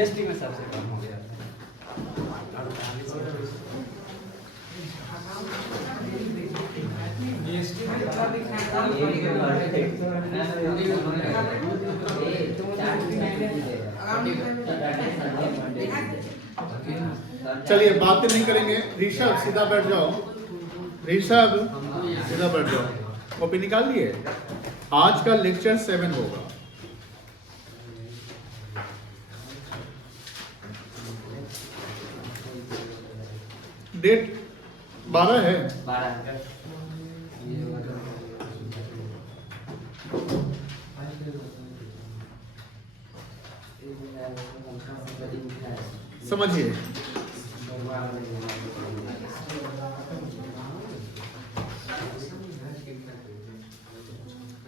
GST में सबसे कम हो गया चलिए बातें नहीं करेंगे। ऋषभ सीधा बैठ जाओ, ऋषभ सीधा बैठ जाओ, कॉपी निकाल लिए। आज का लेक्चर 7 होगा। डेट 12 है। 12 समझिए,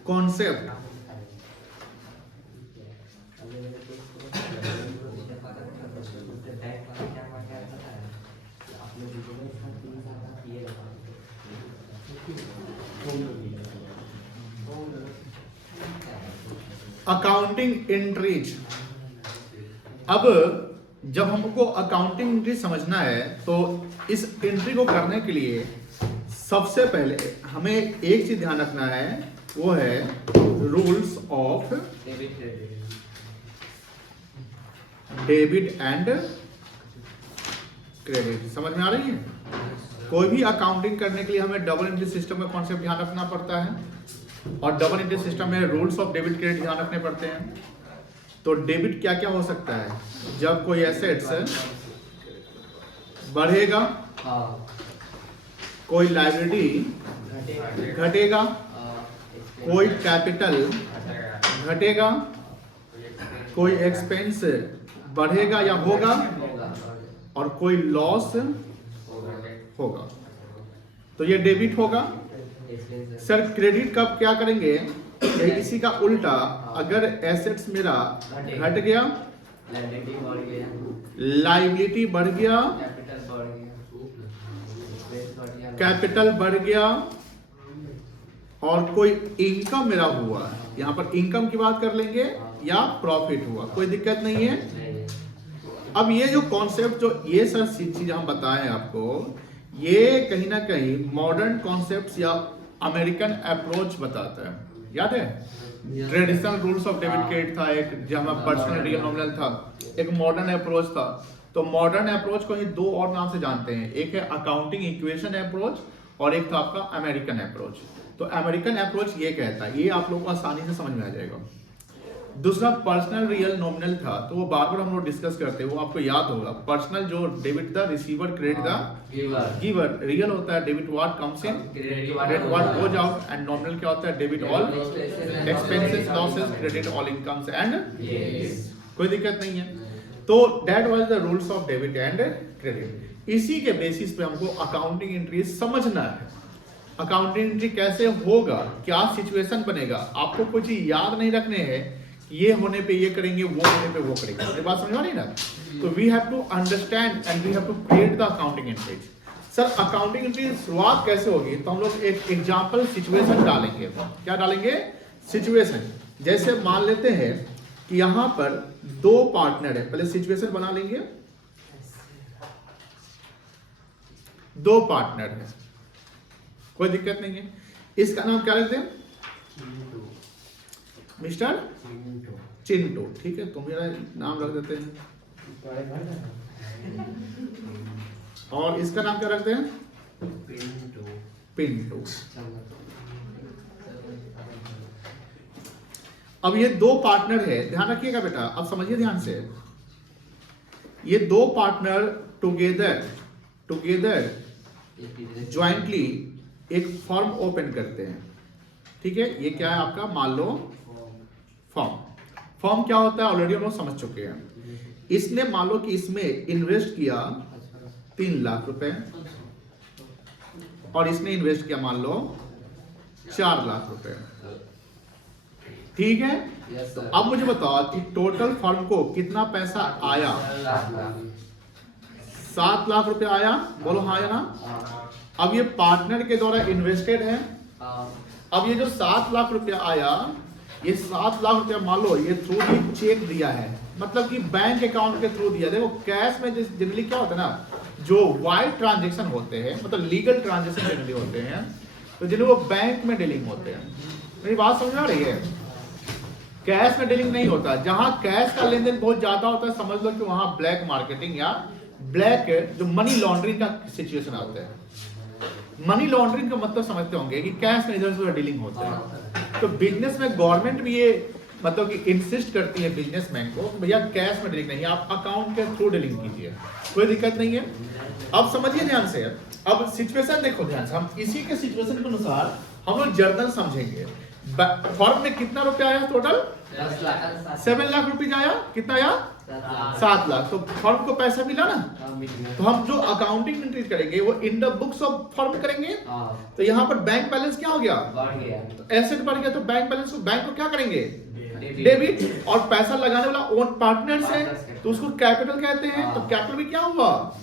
कॉन्सेप्ट अकाउंटिंग एंट्रीज। अब जब हमको अकाउंटिंग एंट्री समझना है तो इस एंट्री को करने के लिए सबसे पहले हमें एक चीज ध्यान रखना है, वो है rules of debit and credit. समझ में आ रही है? कोई भी अकाउंटिंग करने के लिए हमें डबल एंट्री सिस्टम का कॉन्सेप्ट ध्यान रखना पड़ता है, और डबल एंट्री सिस्टम में रूल्स ऑफ डेबिट क्रेडिट ध्यान रखने पड़ते हैं। तो डेबिट क्या क्या हो सकता है? जब कोई एसेट्स बढ़ेगा, कोई लायबिलिटी घटेगा, कोई कैपिटल घटेगा, कोई एक्सपेंस बढ़ेगा या होगा, और कोई लॉस होगा, तो ये डेबिट होगा। सर क्रेडिट कब क्या करेंगे? इसी का उल्टा, अगर एसेट्स मेरा घट गया, लायबिलिटी बढ़ गया, कैपिटल बढ़ गया, और कोई इनकम मेरा हुआ, यहाँ पर इनकम की बात कर लेंगे, या प्रॉफिट हुआ, कोई दिक्कत नहीं है। अब ये जो कॉन्सेप्ट, जो ये सर चीज हम बताएं आपको, ये कहीं ना कहीं मॉडर्न कॉन्सेप्ट्स या अमेरिकन अप्रोच बताता है। याद है? Traditional rules of debit credit था एक, जहां पर्सनल रियल नॉमिनल था, एक मॉडर्न अप्रोच था। तो मॉडर्न अप्रोच को ही दो और नाम से जानते हैं, एक है अकाउंटिंग इक्वेशन अप्रोच, और एक था आपका अमेरिकन अप्रोच। तो अमेरिकन अप्रोच ये कहता है, ये आप लोगों को आसानी से समझ में आ जाएगा। दूसरा पर्सनल रियल नॉमिनल था, तो वो बार बार हम लोग डिस्कस करते हैं, वो आपको याद होगा। पर्सनल जो debit the receiver, credit the giver. Real होता है debit what comes in, credit what goes out, and nominal क्या होता है? Debit all expenses, losses, credit all incomes and कोई दिक्कत नहीं है। तो that was the rules of debit and credit. इसी के बेसिस पे हमको अकाउंटिंग एंट्री समझना है। अकाउंटिंग एंट्री कैसे होगा, क्या सिचुएशन बनेगा, आपको कुछ याद नहीं रखने हैं, ये होने पे ये करेंगे, वो होने पे वो करेंगे। ये बात समझ में आ रही ना? तो we have to understand and we have to create the accounting entries. Sir accounting entry शुरुआत कैसे होगी? तो हम लोग एक एग्जांपल सिचुएशन डालेंगे। क्या डालेंगे? सिचुएशन। जैसे मान लेते हैं कि यहां पर दो पार्टनर है, पहले सिचुएशन बना लेंगे। दो पार्टनर है, कोई दिक्कत नहीं है। इसका नाम क्या रखते हैं? मिस्टर चिंटू। ठीक है, तो मेरा नाम रख देते हैं, और इसका नाम क्या रखते हैं? पिंटू। अब ये दो पार्टनर है, ध्यान रखिएगा बेटा, अब समझिए ध्यान से। ये दो पार्टनर टुगेदर ज्वाइंटली एक फर्म ओपन करते हैं। ठीक है, ये क्या है आपका? मान लो फर्म क्या होता है ऑलरेडी हम लोग समझ चुके हैं। इसने मान लो कि इसमें इन्वेस्ट किया 3 लाख रुपए, और इसने इन्वेस्ट किया मान लो 4 लाख रुपए। ठीक है, तो अब मुझे बताओ कि टोटल फर्म को कितना पैसा आया? 7 लाख रुपए आया। बोलो हाँ या ना? अब ये पार्टनर के द्वारा इन्वेस्टेड है। अब ये जो 7 लाख रुपया आया, ये 7 लाख रुपया मान लो ये थ्रू ही चेक दिया है, मतलब कि बैंक अकाउंट के थ्रू दिया। देखो कैश में जनरली क्या होता है ना, जो वाइड ट्रांजेक्शन होते हैं, मतलब लीगल ट्रांजेक्शन जनरली होते हैं, तो जिन्हें वो बैंक में डीलिंग होते हैं। मेरी बात समझ में आ रही है? कैश में डीलिंग नहीं होता। जहां कैश का लेन देन बहुत ज्यादा होता है, समझ लो कि वहां ब्लैक मार्केटिंग या ब्लैक जो मनी लॉन्ड्रिंग का सिचुएशन आता है। मनी लॉन्ड्रिंग का मतलब समझते होंगे कि कैश में इधर से डीलिंग होता है। तो बिजनेस में गवर्नमेंट भी ये मतलब कि इंसिस्ट करती है बिजनेसमैन को, भैया कैश में डीलिंग नहीं, आप अकाउंट के थ्रू डीलिंग कीजिए, कोई दिक्कत नहीं है। अब समझिए ध्यान से, अब सिचुएशन देखो ध्यान से, हम इसी के सिचुएशन के अनुसार हम लोग जर्नल समझेंगे। फॉर्म में कितना रुपया आया टोटल? 7 लाख रुपीज आया। कितना आया? 7 लाख। तो फॉर्म को पैसा मिला ना, तो हम जो अकाउंटिंग एंट्री करेंगे वो in the books of form करेंगे। तो यहाँ पर बैंक बैलेंस क्या हो गया? तो एसेट बढ़ गया, तो बैंक बैलेंस को बैंक को क्या करेंगे? डेबिट। और पैसा लगाने वाला ओन पार्टनर्स है, तो उसको कैपिटल कहते हैं। तो कैपिटल भी क्या हुआ?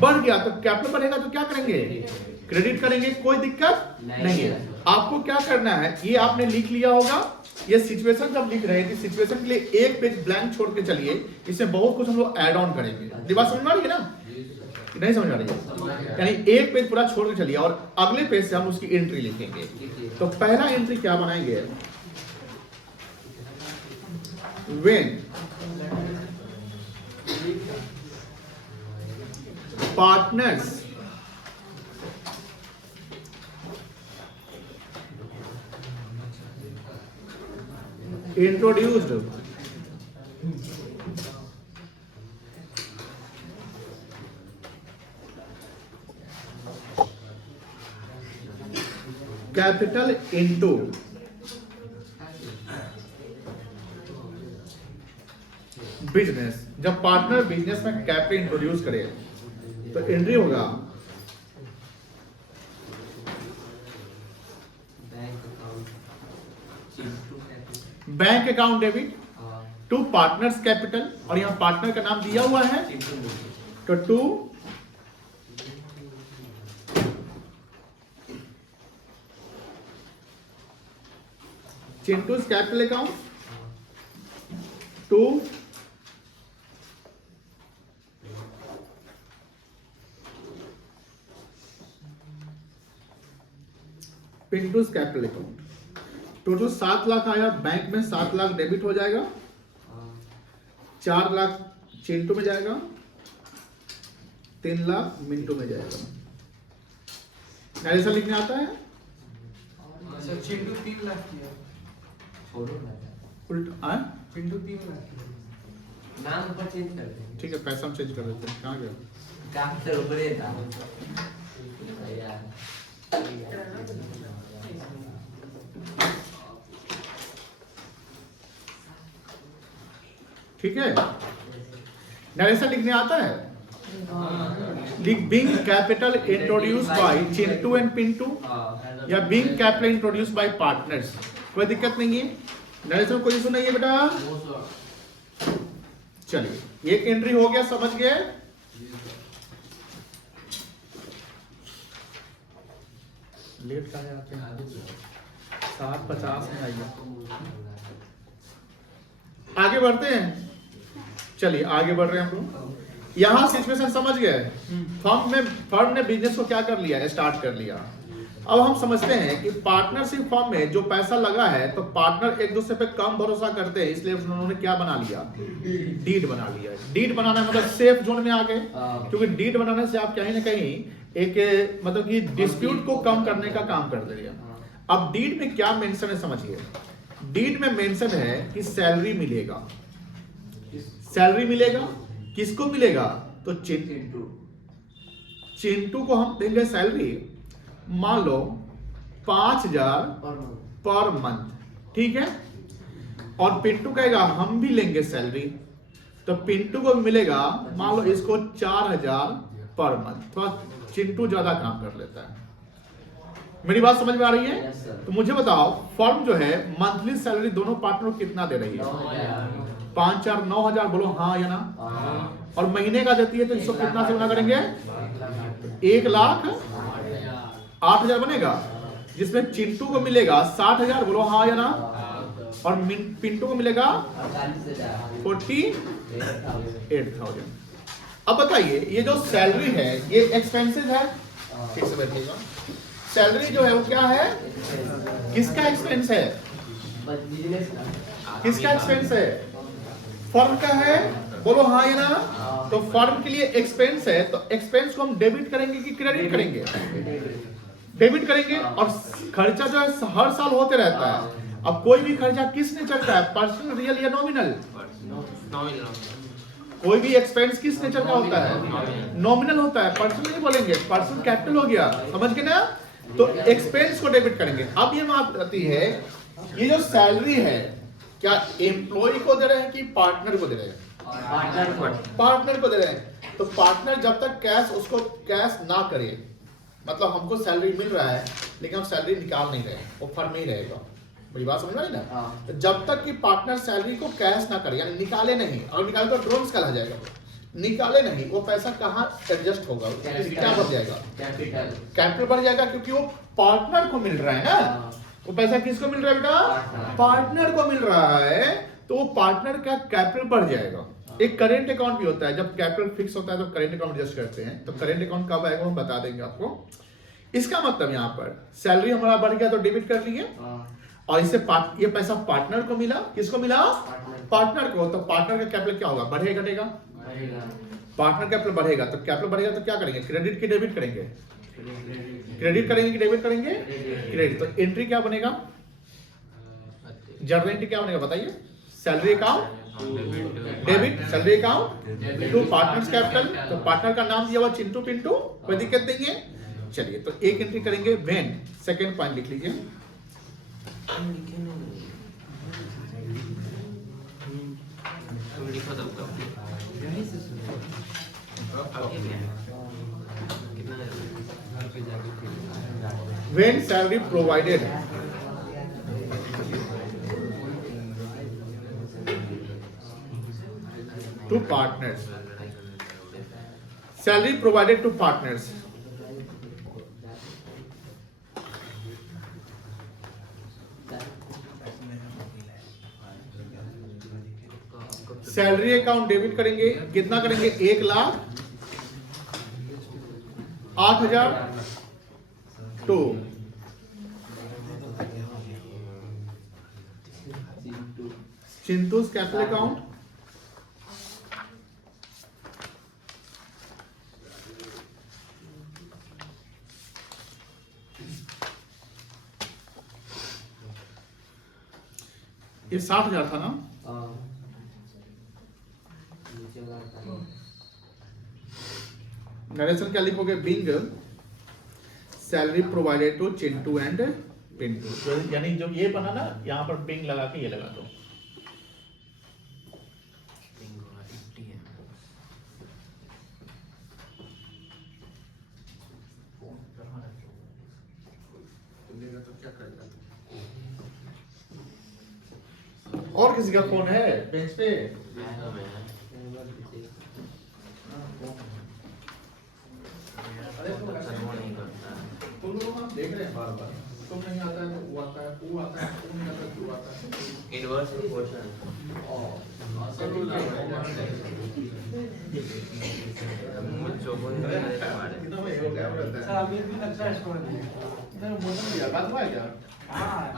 बढ़ गया। तो कैपिटल बढ़ेगा तो क्या करेंगे? क्रेडिट करेंगे। कोई दिक्कत नहीं है। आपको क्या करना है, ये आपने लिख लिया होगा। ये सिचुएशन जब लिख रहे थे, सिचुएशन के लिए एक पेज ब्लैंक छोड़ के चलिए, इसमें बहुत कुछ हम लोग ऐड ऑन करेंगे। बात समझ में आ रही है ना? नहीं समझ आ रही है? यानी एक पेज पूरा छोड़ के चलिए और अगले पेज से हम उसकी एंट्री लिखेंगे। तो पहला एंट्री क्या बनाएंगे? When partners introduced capital into business. जब पार्टनर बिजनेस में कैपिटल इंट्रोड्यूस करे तो एंट्री होगा bank account debit to partners capital, और यहां पार्टनर का नाम दिया हुआ है तो to Chintu's capital account to Pintu's capital account. Total 7 lakh आया, बैंक में 7 लाख डेबिट हो जाएगा, 4 लाख चिंटू में जाएगा, 3 लाख मिंटू में जाएगा। ऐसा लिखने आता है? चिंटू 3 लाख किया, उल्टा चिंटू 3 लाख किया। नाम ऊपर चेंज कर देंगे। ठीक है, पैसा हम चेंज कर देते हैं। कहाँ गया? काम से ऊपर ही था यार। ठीक है, नरेशन लिखने आता है? Being capital introduce by Chintu and Pintu या being capital introduce by partners, कोई दिक्कत नहीं है। नरेशन कोई इशू नहीं है बेटा। चलिए, एक एंट्री हो गया, समझ गए? लेट का आते हैं 7:50 में आइए। आगे बढ़ते हैं। चलिए आगे बढ़ रहे हैं हम लोग। यहां सिचुएशन समझ गए? फर्म ने बिजनेस को क्या कर लिया? स्टार्ट कर लिया। अब हम समझते हैं कि पार्टनरशिप फर्म में जो पैसा लगा है, तो पार्टनर एक दूसरे पे कम भरोसा करते हैं, इसलिए उन्होंने क्या बना लिया? डीड बना लिया। डीड बनाना मतलब सेफ जोन में आ गए, क्योंकि डीड बनाने से आप कहीं ना कहीं एक मतलब कि डिस्प्यूट को कम करने का काम कर दिया। अब डीड में क्या मेंशन है समझिए। डीड में मेंशन है कि सैलरी मिलेगा। सैलरी मिलेगा, किसको मिलेगा? तो चिंटू को हम देंगे सैलरी, मान लो 5,000 पर मंथ, ठीक है। और पिंटू कहेगा हम भी लेंगे सैलरी, तो पिंटू को मिलेगा मान लो इसको 4,000 पर मंथ। थोड़ा चिंटू ज्यादा काम कर लेता है। मेरी बात समझ में आ रही है? तो मुझे बताओ, फर्म जो है मंथली सैलरी दोनों पार्टनर को कितना दे रही है? 5, 4, 9,000, बोलो हाँ या ना? और महीने का देती है तो इसको कितना से गुना करेंगे? 1,08,000 बनेगा, जिसमें चिंटू को मिलेगा 60,000, बोलो हाँ या ना? और पिंटू को मिलेगा 48,000 48,000। अब बताइए ये जो सैलरी है ये एक्सपेंसेस है, ठीक से बैठिएगा। सैलरी जो है वो क्या है, किसका एक्सपेंस है, बिजनेस का किसका एक्सपेंस है, फर्म का है, बोलो हाँ या ना। तो फर्म के लिए एक्सपेंस है, तो एक्सपेंस को हम डेबिट करेंगे कि क्रेडिट करेंगे, डेबिट करेंगे। और खर्चा जो है हर साल होते रहता है। अब कोई भी खर्चा किस नेचर का है, पर्सनल, रियल या नॉमिनल, कोई भी एक्सपेंस किस नेचर का होता है, नॉमिनल होता है, पर्सनल नहीं बोलेंगे, पर्सनल कैपिटल हो गया, समझ गए ना। तो एक्सपेंस को डेबिट करेंगे। अब ये बात आती है, ये जो सैलरी है क्या एम्प्लॉय को दे रहे हैं कि पार्टनर को दे रहे हैं, पार्टनर को दे रहे हैं। तो पार्टनर जब तक कैश उसको कैश ना करे, मतलब हमको सैलरी मिल रहा है लेकिन हम सैलरी निकाल नहीं रहे, वो फर्म में ही रहेगा। मेरी बात समझ में आई ना। तो जब तक कि पार्टनर सैलरी को कैश ना करे, यानी निकाले नहीं, अगर निकाले तो ड्रोन्स कहा जाएगा, निकाले नहीं, वो पैसा कहाँ एडजस्ट होगा, क्या बढ़ जाएगा, कैपिटल बढ़ जाएगा, क्योंकि वो पार्टनर को मिल रहा है ना। वो पैसा किसको मिल रहा है बेटा, पार्टनर को मिल रहा है, तो वो पार्टनर का कैपिटल बढ़ जाएगा। एक करेंट अकाउंट भी होता है, जब कैपिटल फिक्स होता है तो करेंट अकाउंट एडजस्ट करते हैं। तो करेंट अकाउंट कब आएगा हम बता देंगे आपको। इसका मतलब यहाँ पर सैलरी हमारा बढ़ गया तो डेबिट कर लिए, और इससे ये पैसा पार्टनर को मिला, किसको मिला, पार्टनर को। तो पार्टनर का कैपिटल क्या होगा, बढ़ेगा घटेगा, पार्टनर कैपिटल बढ़ेगा। तो कैपिटल बढ़ेगा तो क्या करेंगे, क्रेडिट की डेबिट करेंगे, क्रेडिट करेंगे कि डेबिट करेंगे, क्रेडिट। तो एंट्री क्या बनेगा, जर्नल एंट्री क्या बनेगा बताइए, salary account debit, salary account to partners capital. तो पार्टनर का नाम दिया हुआ चिंटू पिंटू, कोई दिक्कत नहीं है। चलिए तो एक एंट्री करेंगे व्हेन, सेकंड पॉइंट लिख लीजिए। When salary provided to partners, salary provided to partners, salary account debit करेंगे, कितना करेंगे, 1,08,000 टू चिंटूस कैपिटल अकाउंट, ये 60,000 था ना। नरेशन क्या लिखोगे, being salary provided to Chintu and Pintu, यानी जो ये बना ना यहाँ पर बिंग लगा के ये लगा दो। और किसी का फोन है बेंच पे, तुम लोग हम देख रहे हैं बार बार, तुम नहीं आता है तो वो आता है, वो आता है, तुम नहीं आता है तो आता है, इनवर्स प्रोपोर्शन मुझे कितना में हो गया बोलता है सर अभी भी लगता है इसको नहीं इधर मोटन दिया बात हुआ क्या।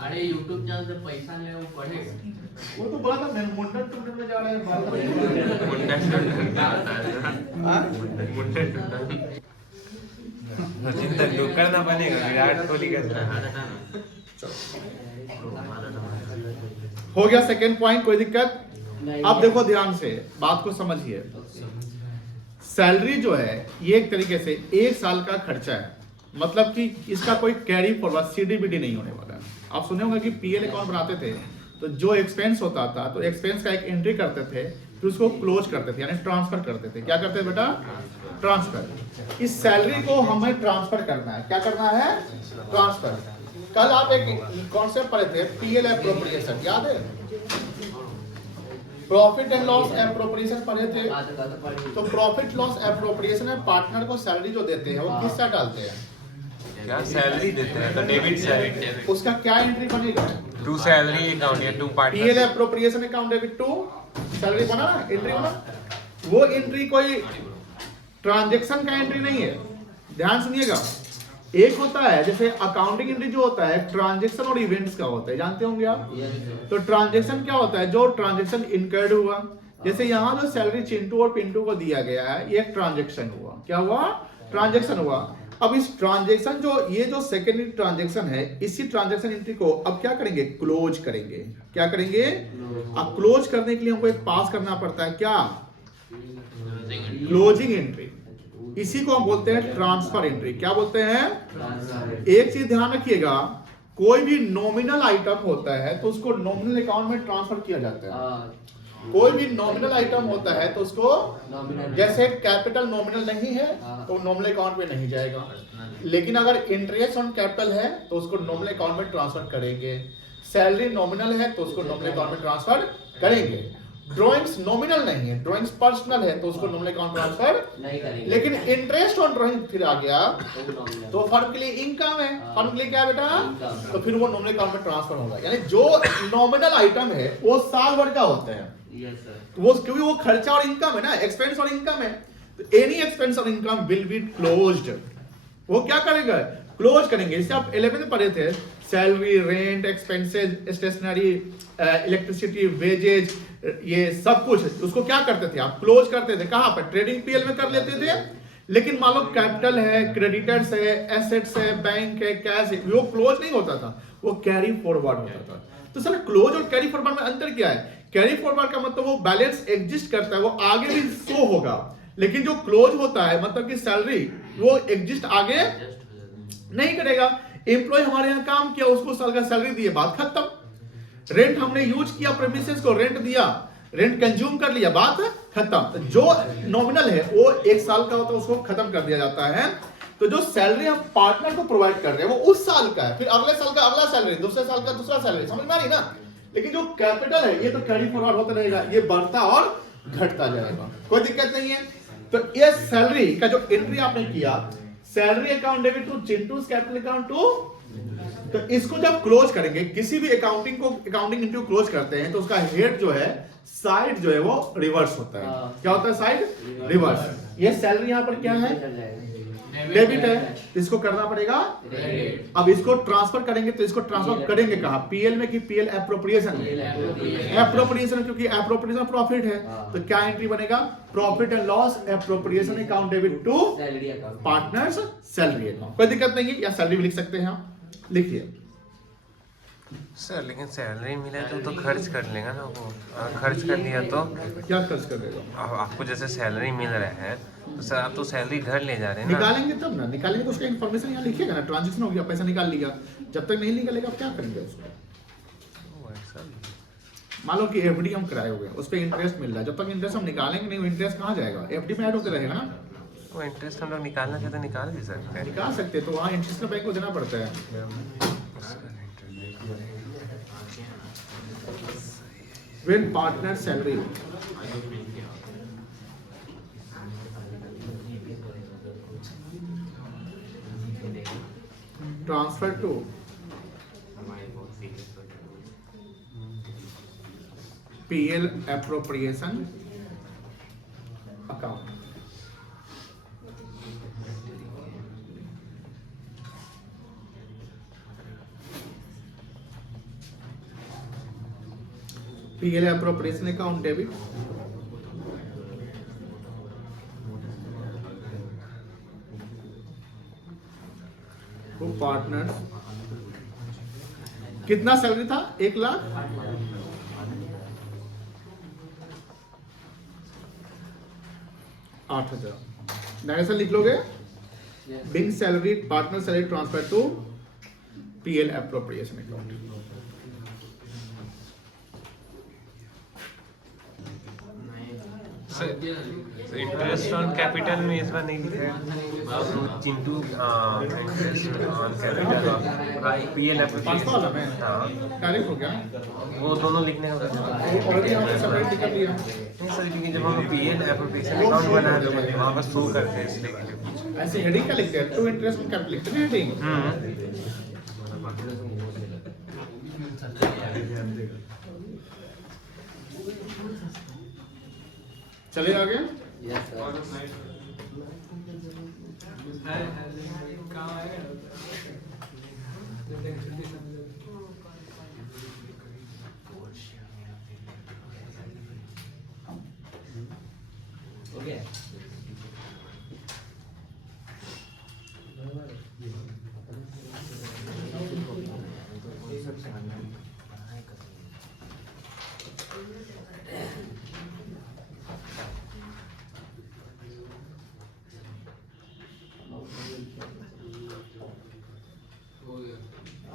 अरे YouTube चैनल से पैसा ले वो पढ़ेगा, वो तो बोला था मैं मुंडन टूटन में जा रहा है बात चिंतन तो करना बनेगा, विराट कोहली का हो गया सेकंड पॉइंट, कोई दिक्कत। अब देखो ध्यान से बात को समझिए, सैलरी जो है ये एक तरीके से 1 साल का खर्चा है, मतलब कि इसका कोई कैरी फॉरवर्ड सीडीबीडी नहीं होने वाला है। आप सुने होंगे कि पीएल अकाउंट बनाते थे तो जो एक्सपेंस होता था तो एक्सपेंस का एक एंट्री करते थे, फिर उसको क्लोज करते थे, यानी ट्रांसफर करते थे। क्या करते थे बेटा, ट्रांसफर। इस सैलरी को हमें ट्रांसफर करना है, क्या करना है, ट्रांसफर। कल आप एक कॉन्सेप्ट पढ़े थे पीएल एप्रोप्रिएशन, याद है, प्रॉफिट एंड लॉस एप्रोप्रिएशन पढ़े थे। तो प्रॉफिट लॉस एप्रोप्रिएशन में पार्टनर को सैलरी जो देते हैं वो किस डालते हैं, क्या सैलरी देते हैं, तो डेबिट सैलरी, उसका क्या एंट्री बनेगा, टू सैलरी अकाउंट या to PL partner appropriation account debit to salary बना ना, एंट्री बना। वो एंट्री कोई ट्रांजैक्शन का एंट्री नहीं है, ध्यान सुनिएगा। एक होता है जैसे अकाउंटिंग एंट्री जो होता है ट्रांजैक्शन और इवेंट्स का होता है, जानते होंगे आप। तो ट्रांजैक्शन क्या होता है, जो ट्रांजैक्शन इनकर्ड हुआ, जैसे यहाँ जो सैलरी चिंटू और पिंटू को दिया गया है, ये एक ट्रांजैक्शन हुआ। क्या हुआ, ट्रांजैक्शन हुआ। अब इस ट्रांजैक्शन जो ये जो सेकेंडरी ट्रांजैक्शन है, इसी ट्रांजैक्शन एंट्री को अब क्या करेंगे, क्लोज करेंगे। क्या करेंगे, अब क्लोज करने के लिए हमको एक पास करना पड़ता है, क्या, क्लोजिंग एंट्री। इसी को हम बोलते हैं ट्रांसफर एंट्री। क्या बोलते हैं, एक चीज ध्यान रखिएगा, कोई भी नॉमिनल आइटम होता है तो उसको नॉमिनल अकाउंट में ट्रांसफर किया जाता है। कोई भी नॉमिनल आइटम होता है तो उसको, जैसे कैपिटल नॉमिनल नहीं है तो नॉमिनल अकाउंट में नहीं जाएगा, लेकिन अगर इंटरेस्ट ऑन कैपिटल है तो उसको नॉमिनल अकाउंट में ट्रांसफर करेंगे। सैलरी नॉमिनल है तो उसको नॉमिनल अकाउंट में ट्रांसफर करेंगे। ड्राइंग्स नॉमिनल नहीं है, ड्राइंग्स पर्सनल है तो उसको नॉमिनल अकाउंट ट्रांसफर नहीं करेंगे। लेकिन इंटरेस्ट ऑन ड्राइंग फिर आ गया तो फर्म के लिए इनकम है, फर्म के लिए क्या है बेटा, तो फिर वो नॉमिनल अकाउंट में ट्रांसफर होगा। यानी जो नॉमिनल आइटम है वो साल भर का होता है, वो क्योंकि वो खर्चा और इनकम है ना, एक्सपेंस और इनकम है। तो एनी एक्सपेंस और इनकम विल बी क्लोज्ड। वो क्या करेगा, क्लोज करेंगे। इससे आप 11 में पढ़े थे, salary, rent, expenses, stationery, electricity, wages, ये सब कुछ उसको क्या करते थे आप, क्लोज करते थे। कहां पर, ट्रेडिंग पीएल में कर लेते थे। लेकिन मान लो कैपिटल है, क्रेडिटर्स है, एसेट्स है, बैंक है, कैश है, वो क्लोज नहीं होता था, वो कैरी फॉरवर्ड होता था। तो सर क्लोज और कैरी फॉरवर्ड में अंतर क्या है, कैरी फॉरवर्ड का मतलब वो बैलेंस एग्जिस्ट करता है, वो आगे भी शो होगा। लेकिन जो क्लोज होता है मतलब कि सैलरी वो एग्जिस्ट आगे नहीं करेगा। एम्प्लॉय हमारे यहाँ काम किया, उसको साल का सैलरी दिए, बात खत्म। रेंट हमने यूज किया, प्रेमिसेस को रेंट दिया, रेंट कंज्यूम कर लिया, बात खत्म। जो नॉमिनल है वो एक साल का होता है, उसको खत्म कर दिया जाता है। तो जो सैलरी हम पार्टनर को प्रोवाइड कर रहे हैं वो उस साल का है, फिर अगले साल का अगला सैलरी, दूसरे साल का दूसरा सैलरी, समझ में आ रही ना। लेकिन जो कैपिटल है ये तो कैरी फॉरवर्ड होता रहेगा, ये बढ़ता और घटता जाएगा, कोई दिक्कत नहीं है। तो ये सैलरी का जो एंट्री आपने किया, salary account debit to Chintu's capital account to, तो इसको जब क्लोज करेंगे, किसी भी अकाउंटिंग एंट्री को क्लोज करते हैं तो उसका हेड जो है, साइड जो है वो रिवर्स होता है। क्या होता है, साइड रिवर्स। ये सैलरी यहाँ पर क्या है, डेबिट है, तो इसको करना पड़ेगा। अब इसको ट्रांसफर करेंगे तो इसको ट्रांसफर करेंगे कहाँ, पीएल में कि पीएल एप्रोप्रिएशन में, एप्रोप्रिएशन, क्योंकि एप्रोप्रिएशन प्रॉफिट है। तो क्या एंट्री बनेगा, profit and loss appropriation account debit to partners salary account. कोई दिक्कत नहीं है, या सैलरी भी लिख सकते हैं आप, लिखिए। सर लेकिन सैलरी मिले तो खर्च कर लेगा ना वो, खर्च कर लिया तो क्या खर्च कर देगा, अब आपको जैसे सैलरी मिल रहा है तो सर आप तो सैलरी घर ले जा रहे हैं ना, निकालेंगे तब ना, निकालेंगे तो उसका इन्फॉर्मेशन यहाँ लिखिएगा ना, ट्रांजेक्शन हो गया, पैसा निकाल लिया। जब तक नहीं निकालेगा आप क्या करेंगे उसको। मान लो कि एफडी हम कराए हुए हैं, उस पर इंटरेस्ट मिल रहा है, जब तक इंटरेस्ट हम निकालेंगे नहीं, वो इंटरेस्ट कहाँ जाएगा, एफडी में ऐड होते रहेगा ना। वो इंटरेस्ट हम लोग निकालना चाहते निकाल भी सकते हैं, निकाल सकते हैं, तो वहाँ इंटरेस्ट बैंक को देना पड़ता है। When partner salary transfer to PL appropriation account, PL appropriation account debit to partners। कितना सैलरी था, 1,00,000, डायरेक्शन लिख लोगे। Being salary partner salary transfer to PL appropriation account। Interest on capital में इस बार नहीं लिखा है, Chintu interest on capital PL application, हाँ तारीफ हो गया, वो दोनों लिखने का ऑलरेडी हमने सेपरेट लिख लिया। नहीं सर, क्योंकि जब हम पीएल एप्लीकेशन अकाउंट बना देते हैं वहाँ पर शो करते हैं, इसलिए ऐसे हेडिंग क्या लिखते हैं, टू इंटरेस्ट ऑन कैपिटल लिखते हैं हेडिंग। चले आगे। Yes sir. कहाँ है? ओके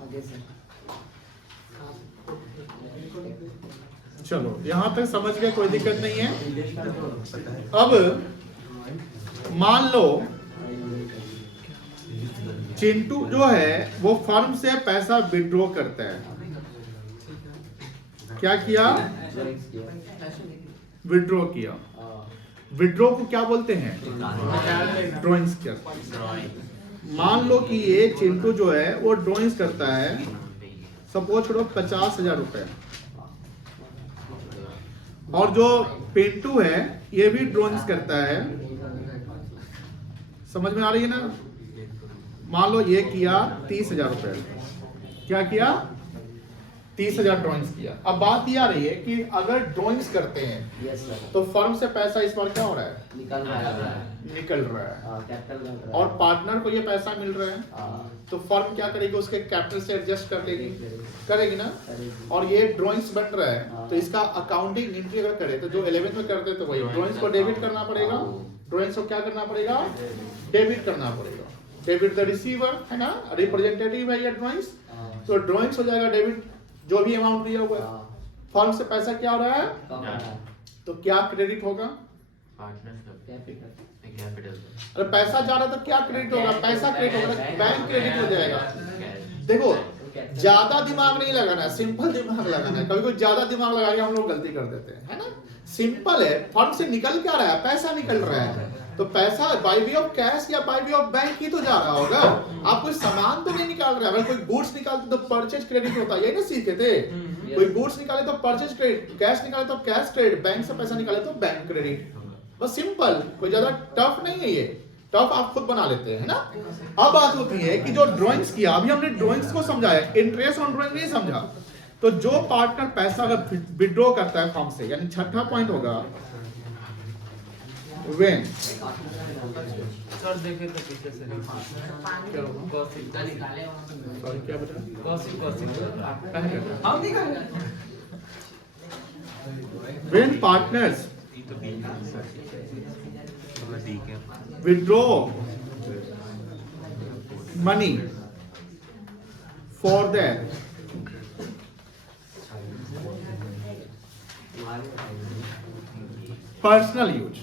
आगे से चलो यहां तक समझ गए, कोई दिक्कत नहीं है। अब मान लो चिंटू जो है वो फर्म से पैसा विड्रॉ करता है। क्या किया? विड्रॉ किया। विड्रॉ को क्या बोलते हैं? ड्रॉइंग्स किया। मान लो कि ये चिंटू जो है वो ड्रॉइंग्स करता है, सपोज करो 50,000 रुपए, और जो पिंटू है ये भी ड्रॉइंग्स करता है। समझ में आ रही है ना? मान लो ये किया 30,000 रुपए, क्या किया? 30,000 ड्रॉइंग्स किया। अब बात ये आ रही है कि अगर ड्रॉइंग्स करते हैं यस सर। तो फर्म से पैसा इस बार क्या हो रहा है? निकल रहा है। निकल रहा है। कैपिटल बन रहा है। और पार्टनर को ये पैसा मिल रहा है, तो फर्म क्या करेगी? उसके कैपिटल से एडजस्ट कर लेगी, करेगी ना? और ये ड्रॉइंग्स बन रहा है तो इसका अकाउंटिंग एंट्री अगर करे तो जो 11th में करते तो वही ड्रॉइंग्स को डेबिट करना पड़ेगा। ड्रॉइंग्स को क्या करना पड़ेगा? डेबिट करना पड़ेगा। डेबिट द रिसीवर है ना, रिप्रेजेंटेटिव है ये ड्रॉइंग्स, तो ड्रॉइंग्स हो जाएगा डेबिट, जो भी अमाउंट दिया हुआ है। फर्म से पैसा क्या हो रहा है? तो क्या क्रेडिट होगा? अरे पैसा जा रहा है तो क्या क्रेडिट होगा? पैसा क्रेडिट होगा, बैंक क्रेडिट हो जाएगा। देखो ज्यादा दिमाग नहीं लगाना है, सिंपल दिमाग लगाना है। कभी कोई ज्यादा दिमाग लगा के हम लोग गलती कर देते हैं, है ना? सिंपल है, फर्म से निकल क्या रहा है? पैसा निकल रहा है, तो पैसा बाय वे ऑफ कैश या बाय वे ऑफ बैंक ही तो जा रहा होगा। आप कोई सामान तो नहीं निकाल रहे। अगर कोई गुड्स निकालते तो परचेज क्रेडिट होता है, यही ना सीखे थे? कोई गुड्स निकाले तो परचेज क्रेडिट, कैश निकाले तो कैश क्रेडिट, बैंक से पैसा निकाले तो बैंक क्रेडिट। बस सिंपल, कोई ज्यादा टफ नहीं है ये। टफ आप खुद बना लेते हैं ना। अब बात होती है कि जो ड्राइंग्स किया, अभी हमने ड्राइंग्स को समझाया, इंटरेस्ट ऑन ड्राइंग नहीं समझा। तो जो पार्टनर पैसा अगर विड्रॉ करता है फर्म से, यानी छठा पॉइंट होगा व्हेन सर देखे तो पीछे से गॉसिप सॉरी क्या बता गॉसिप हम निकाले व्हेन पार्टनर्स ठीक है। withdraw money for their personal use.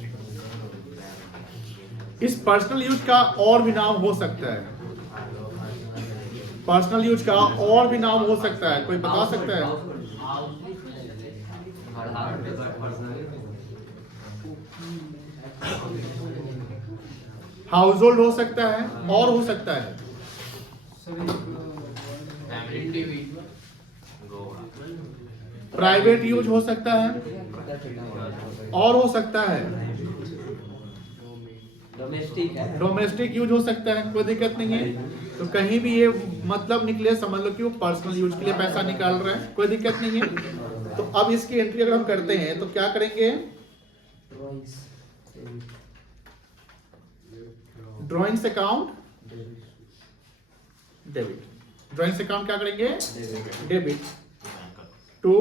इस पर्सनल यूज का और भी नाम हो सकता है, पर्सनल यूज का और भी नाम हो सकता है, कोई बता सकता है? हाउस होल्ड हो सकता है, और हो सकता है प्राइवेट यूज हो सकता है, और हो सकता है डोमेस्टिक यूज हो सकता है। कोई दिक्कत नहीं है। तो कहीं भी ये मतलब निकले समझ लो कि वो पर्सनल यूज के लिए पैसा निकाल रहा है, कोई दिक्कत नहीं है। तो अब इसकी एंट्री अगर हम करते हैं तो क्या करेंगे? Drawings account debit. Drawings account क्या करेंगे? Debit to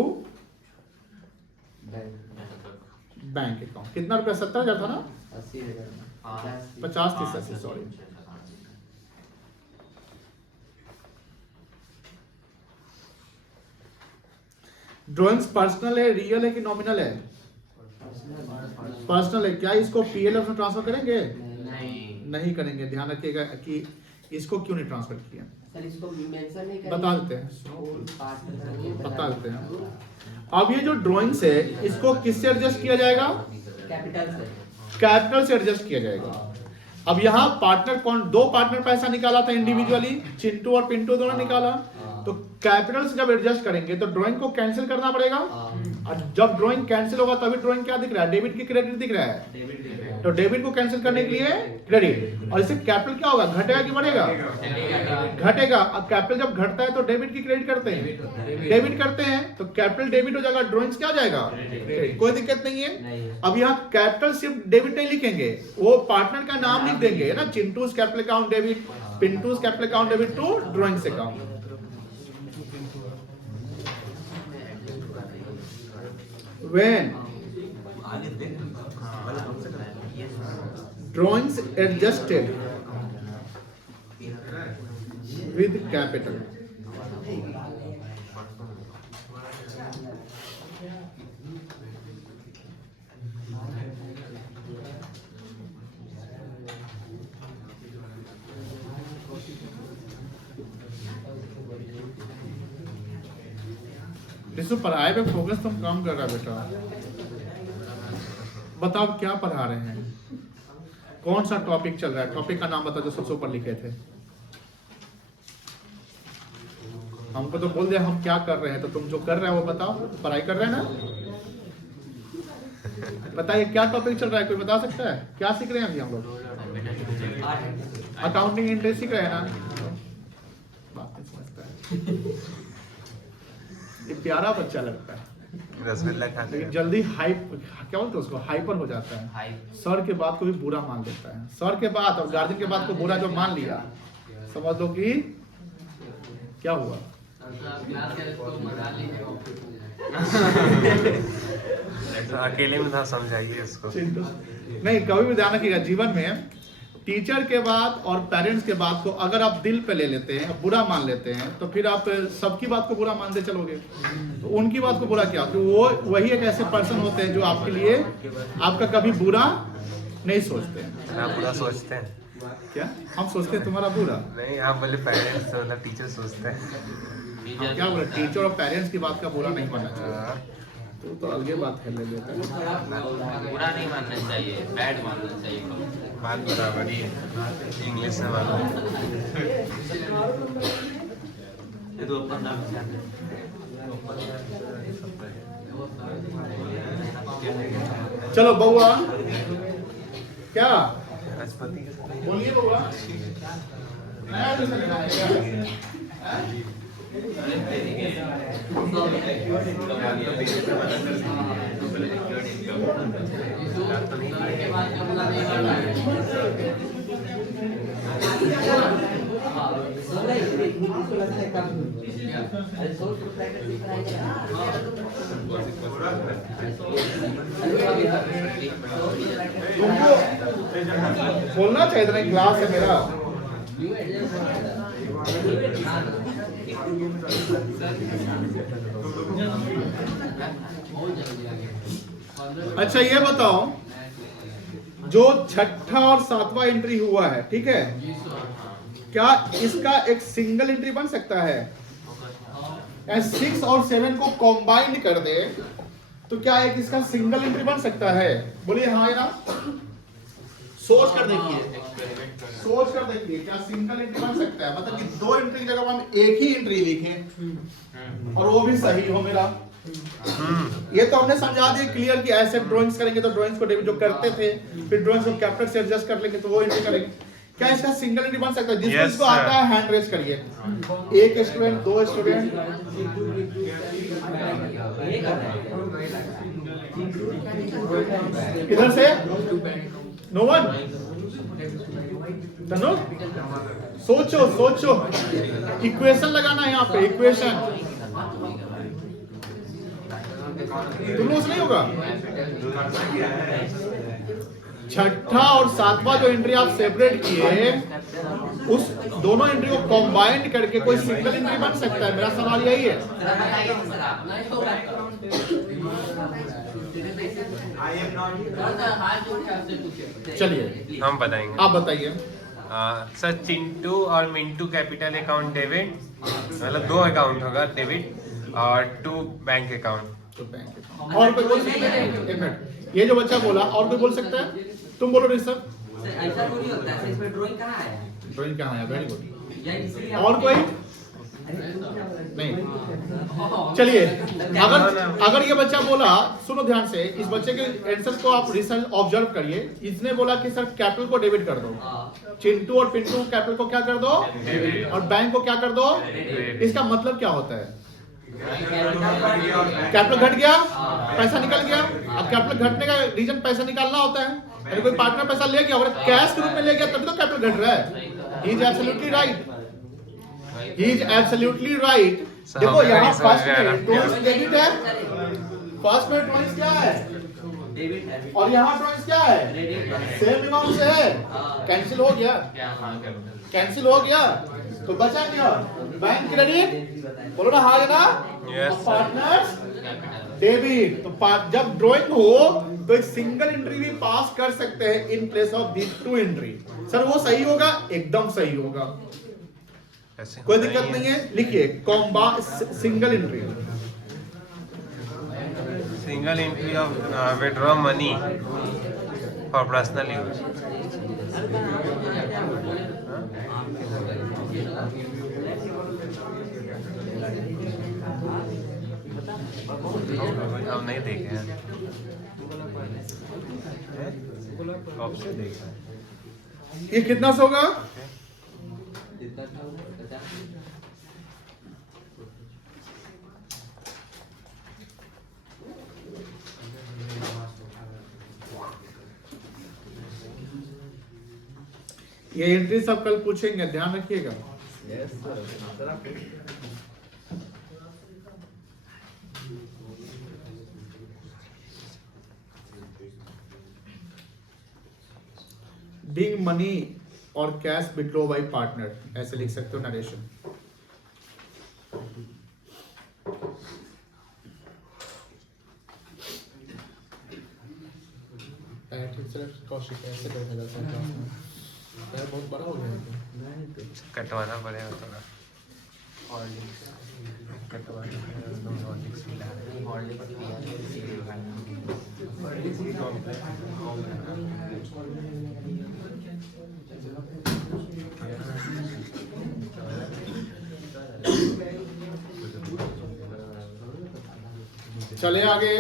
bank account. कितना रुपया? 70,000 था ना? 50 30 सॉरी। ड्रॉइंग्स पर्सनल है, रियल है कि नॉमिनल है? पर्सनल है। क्या इसको पीएलएफ में ट्रांसफर करेंगे? नहीं करेंगे। ध्यान रखिएगा कि इसको क्यों नहीं ट्रांसफर किया, सर इसको मेंशन नहीं करेंगे। बता देते हैं। अब ये जो ड्राइंग्स है इसको किससे एडजस्ट किया जाएगा? कैपिटल से एडजस्ट किया जाएगा। अब यहाँ पार्टनर कौन? दो पार्टनर पैसा निकाला था इंडिविजुअली, चिंटू और पिंटू दोनों निकाला। तो कैपिटल से जब एडजस्ट करेंगे तो ड्राइंग को कैंसिल करना पड़ेगा, और जब ड्राइंग कैंसिल होगा तभी ड्राइंग क्या दिख रहा है, डेबिट की क्रेडिट दिख रहा है। तो डेबिट को कैंसिल करने के लिए क्रेडिट, और इससे कैपिटल क्या होगा, घटेगा कि बढ़ेगा, घटेगा। अब कैपिटल जब घटता है तो डेबिट की क्रेडिट करते हैं, डेबिट करते हैं, तो कैपिटल डेबिट हो जाएगा, ड्राइंग्स क्या हो जाएगा, कोई दिक्कत नहीं है। अब यहाँ कैपिटल सिर्फ डेबिट नहीं लिखेंगे, वो पार्टनर का नाम लिख देंगे ना, Chintu's capital account debit, Pintu's capital account debit to drawings account. When drawings adjusted with capital, इसको पढ़ाई पे फोकस तुम कम कर रहा है बेटा। बताओ क्या पढ़ा रहे हैं, कौन सा टॉपिक चल रहा है, टॉपिक का नाम बताओ जो सबसे ऊपर लिखे थे। हमको तो बोल दिया हम क्या कर रहे हैं, तो तुम जो कर रहे हो वो बताओ, पढ़ाई कर रहे हैं ना। बताइए क्या टॉपिक चल रहा है, कोई बता सकता है, क्या सीख रहे हैं अभी हम लोग, अकाउंटिंग इंटरेस्ट सीख रहे हैं ना। बात नहीं समझता है, ये प्यारा बच्चा लगता है रसगुल्ला खाते लेकिन जल्दी हाइप, क्या बोलते हैं उसको, हाइपर हो जाता है। सर के बात को भी बुरा मान लेता है, सर के बात और गार्जियन के बात को बुरा जो मान लिया, समझ लो कि क्या हुआ। अकेले में ना समझाइए इसको। नहीं, कभी भी ध्यान रखिएगा, जीवन में टीचर के बात और पेरेंट्स के बात को अगर आप दिल पे ले लेते हैं, बुरा मान लेते हैं, तो फिर आप सबकी बात को बुरा मानते चलोगे। तो उनकी बात को बुरा क्या, तो वो वही एक ऐसे पर्सन होते हैं जो आपके लिए आपका कभी बुरा नहीं सोचते हैं। आप बुरा सोचते हैं क्या हम सोचते हैं तुम्हारा बुरा? नहीं, आप बोले पेरेंट्स मतलब टीचर सोचते हैं। हम क्या बोले, टीचर और पेरेंट्स की बात का बुरा नहीं मानना चाहिए, तो अलगे बात है, ले लेता है। बुरा नहीं मानना चाहिए, बैड मानना चाहिए। बात बराबर ही है, इंग्लिश में मानो। ये तो अपन नाम चलो बउआ, क्या राष्ट्रपति बोलिए बउआ, नया एडमिशन है बोलना चाहिए, इतना क्लास है मेरा। अच्छा ये बताओ, जो छठा और सातवां एंट्री हुआ है, ठीक है, क्या इसका एक सिंगल एंट्री बन सकता है? 6 और 7 को कॉम्बाइंड कर दे तो क्या एक इसका सिंगल एंट्री बन सकता है? बोलिए हाँ या ना। सोच कर देखिए, सोच कर देखिए, क्या सिंगल एंट्री बन सकता है? मतलब कि 2 एंट्री की जगह हम एक ही एंट्री लिखें और वो भी सही हो मेरा। ये तो हमने समझा दिया क्लियर कि ऐसे ड्राइंग्स करेंगे तो ड्राइंग्स को डेबिट जो करते थे, फिर ड्राइंग्स को कैपिटल से एडजस्ट कर लेंगे तो वो एंट्री करेंगे। क्या इसका सिंगल एंट्री बन सकता है? जिसको इसको आता है हैंड रेज करिए। 1 स्टूडेंट, 2 स्टूडेंट, इधर से नो वन। तनु सोचो सोचो, इक्वेशन लगाना है यहाँ पे, इक्वेशन। तुम लोग नहीं होगा। छठा और सातवां जो एंट्री आप सेपरेट किए, उस दोनों एंट्री को कॉम्बाइंड करके कोई सिंगल एंट्री बन सकता है? मेरा सवाल यही है। चलिए हम बताएंगे, आप बताइए। सर चिंटू और मिंटू कैपिटल अकाउंट डेबिट, मतलब 2 अकाउंट होगा डेबिट और 2 बैंक अकाउंट। तो बैंक अकाउंट। और कोई बोल सकता है? एक मिनट, ये जो बच्चा बोला और कोई बोल सकता है? तुम बोलो ऋषभ। ऐसा थोड़ी होता है, इसमें ड्राइंग कहाँ है? ड्राइंग कहाँ है? Very good. या इसलिए और कोई? नहीं। चलिए, अगर ये बच्चा बोला, सुनो ध्यान से, इस बच्चे के आंसर को आप रिजल्ट ऑब्जर्व करिए। इसने बोला कि सर कैपिटल को डेबिट कर दो, चिंटू और पिंटू कैपिटल को क्या कर दो, और बैंक को क्या कर दो। इसका मतलब क्या होता है? कैपिटल घट गया, पैसा निकल गया। अब कैपिटल घटने का रीजन पैसा निकालना होता है। अगर कोई पार्टनर पैसा ले गया और कैश के रूप में ले गया, तभी तो कैपिटल घट रहा है। He is absolutely right, he is absolutely right. देखो यहाँ फर्स्ट में ड्रॉइंग्स डेबिट है, फर्स्ट में ड्रॉइंग्स क्या है, डेबिट है, और यहाँ ड्रॉइंग्स क्या है, सेम अमाउंट से है। कैंसिल हो गया, कैंसिल हो गया, तो बचा क्या? बैंक क्रेडिट, बोलो ना, हाँ ना, पार्टनर्स डेबिट। तो जब ड्रॉइंग हो तो एक सिंगल एंट्री भी पास कर सकते हैं in place of this two entry. Sir वो सही होगा? एकदम सही होगा, कोई दिक्कत नहीं है। लिखिए single entry, single entry of withdraw money for personal use. हम नहीं देखे हैं, कब से देखा है? ये कितना से होगा? ये एंट्री सब कल पूछेंगे, ध्यान रखिएगा। Being money और कैश विड्रॉ बाय पार्टनर, ऐसे लिख सकते हो नरेशन। कौशिक ऐसे करेगा सर, बहुत बड़ा हो गया, कटवाना पड़ेगा थोड़ा, कटवाना चले आगे।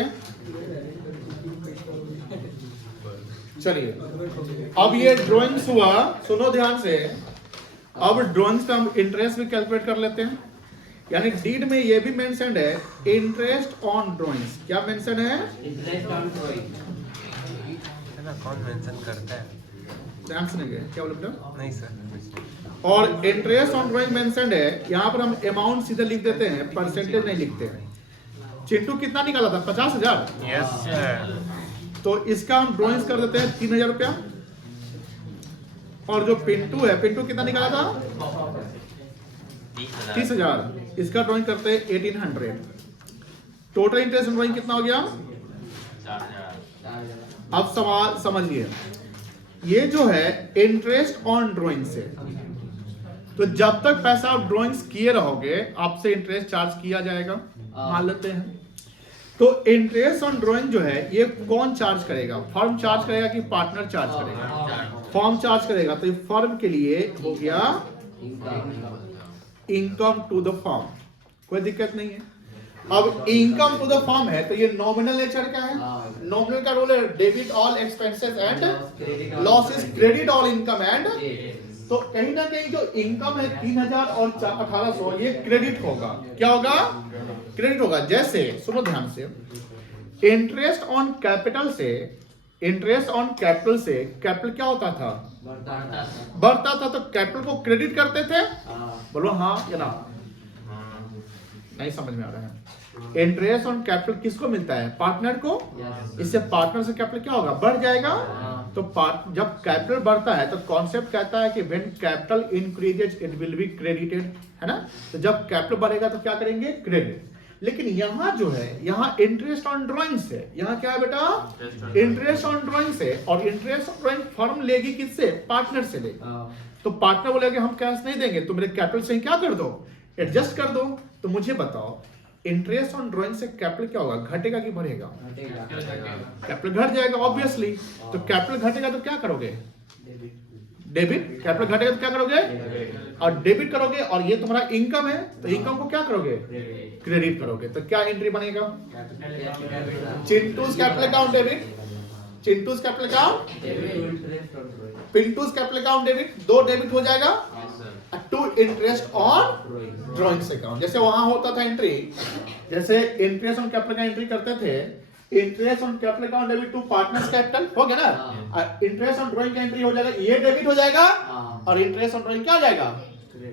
चलिए, अब ये ड्राइंग्स हुआ, सुनो ध्यान से। अब ड्राइंग्स का हम इंटरेस्ट भी कैलकुलेट कर लेते हैं। यानी डीड में ये भी मेंशन है, इंटरेस्ट ऑन ड्राइंग्स। क्या मेंशन है? Interest on drawing. कौन मेंशन करता है? ध्यान सुनेंगे, क्या बोले बेटा? नहीं सर। और इंटरेस्ट ऑन ड्राइंग मेंशन है, यहाँ पर हम अमाउंट सीधे लिख देते हैं, परसेंटेज नहीं लिखते हैं। चिंटू कितना निकाला था? 50,000। Yes sir. तो इसका हम ड्राइंग्स कर देते हैं 3,000 रुपया। और जो पिंटू है, पिंटू कितना निकाला था? 30,000। इसका ड्राइंग करते हैं 1800। टोटल इंटरेस्ट ड्राइंग कितना हो गया? 4,000। अब सवाल समझिए, ये जो है इंटरेस्ट ऑन ड्राइंग से, तो जब तक पैसा आप ड्राइंग्स किए रहोगे आपसे इंटरेस्ट चार्ज किया जाएगा, मान लेते हैं। तो इंटरेस्ट ऑन ड्राइंग जो है ये कौन चार्ज करेगा? फर्म चार्ज करेगा कि पार्टनर चार्ज करेगा? फर्म चार्ज करेगा। तो फर्म के लिए हो गया इनकम टू द फर्म, कोई दिक्कत नहीं है। अब इनकम टू द फर्म है तो ये नॉमिनल नेचर का है। नॉमिनल का रूल है debit all expenses and losses, credit all income and. तो कहीं ना कहीं जो इनकम है 3,000 और 1,800 ये क्रेडिट होगा। क्या होगा? क्रेडिट होगा। जैसे सुनो ध्यान से, इंटरेस्ट ऑन कैपिटल से, इंटरेस्ट ऑन कैपिटल से कैपिटल क्या होता था? बढ़ता था। तो कैपिटल को क्रेडिट करते थे। बोलो हाँ या ना? नहीं समझ में आ रहा है। इंटरेस्ट ऑन कैपिटल किसको मिलता है? पार्टनर को। इससे पार्टनर से कैपिटल क्या होगा? बढ़ जाएगा। तो जब कैपिटल बढ़ता है तो कॉन्सेप्ट कहता है कि when capital increases it will be credited, है ना? तो जब कैपिटल बढ़ेगा तो क्या करेंगे? क्रेडिट। लेकिन यहाँ जो है, यहाँ इंटरेस्ट ऑन ड्राइंग से, यहाँ क्या है बेटा? इंटरेस्ट ऑन ड्राइंग से। और इंटरेस्ट ऑन ड्राइंग फर्म लेगी किससे? पार्टनर से लेगी। तो पार्टनर बोलेगा हम कैश नहीं देंगे, तो मेरे कैपिटल से क्या कर दो? एडजस्ट कर दो। तो मुझे बताओ इंटरेस्ट ऑन ड्राइंग से कैपिटल क्या होगा? घटेगा कि बढ़ेगा? कैपिटल घट जाएगा ऑब्वियसली। तो कैपिटल घटेगा तो क्या करोगे? डेबिट, कैपिटल घटेगा तो क्या करोगे, और डेबिट करोगे, और ये तुम्हारा इनकम है तो इनकम को क्या करोगे, क्रेडिट करोगे। तो क्या एंट्री बनेगा, Chintu's capital account debit, Chintu's capital account, Pintu's capital account debit, दो डेबिट हो जाएगा, to interest on drawings account. जैसे वहां होता था एंट्री, जैसे इंटरेस्ट ऑन कैपिटल का एंट्री करते थे, interest on capital account debit to partners capital हो गया ना, इंटरेस्ट ऑन ड्रॉइंग का एंट्री हो जाएगा, ये डेबिट हो जाएगा और इंटरेस्ट ऑन ड्रॉइंग क्या हो जाएगा,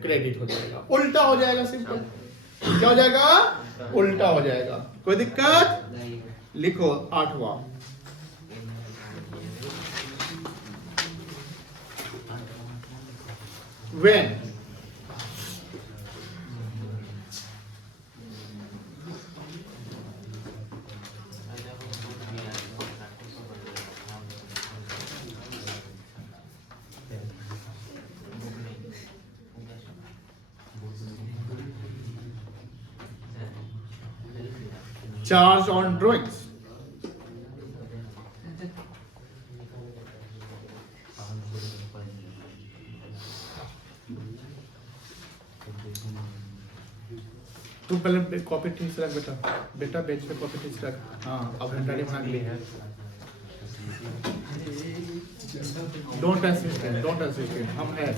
क्रेडिट हो जाएगा, उल्टा हो जाएगा, सिंपल क्या हो जाएगा, उल्टा हो जाएगा। कोई दिक्कत, लिखो 8वां, when charge on drawings, तू पहले कॉपी ठीक से रख बेटा, बेटा बेंच पे कॉपी ठीक से रख। हाँ अब हैंडराइटिंग बना के ली है, डोंट असिस्ट, डोंट असिस्ट, हम है।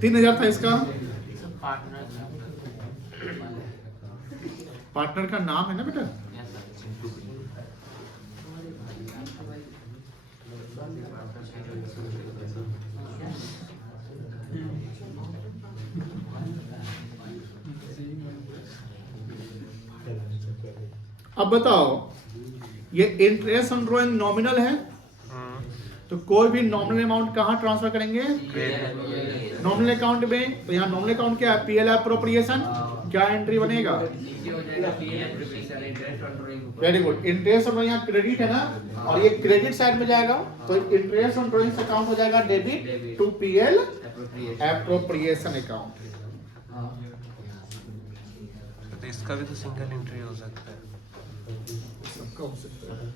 तीन 3,000 था इसका, पार्टनर का नाम है ना बेटा, अब बताओ ये इंटरेस्ट ऑन ड्रॉइंग नॉमिनल है, तो कोई भी नॉमिनल अमाउंट कहाँ ट्रांसफर करेंगे, नॉमिनल अकाउंट में। तो यहाँ नॉमिनल अकाउंट क्या है, पीएल अप्रोप्रिएशन, क्या एंट्री बनेगा, वेरी गुड, इंटरेस्ट ऑन यहाँ क्रेडिट है ना, और ये क्रेडिट साइड में जाएगा, तो इंटरेस्ट ऑन ड्रॉइंग्स अकाउंट हो जाएगा debit to PL appropriation account. तो इसका भी तो सिंगल एंट्री हो सकता है, सबका हो सकता है,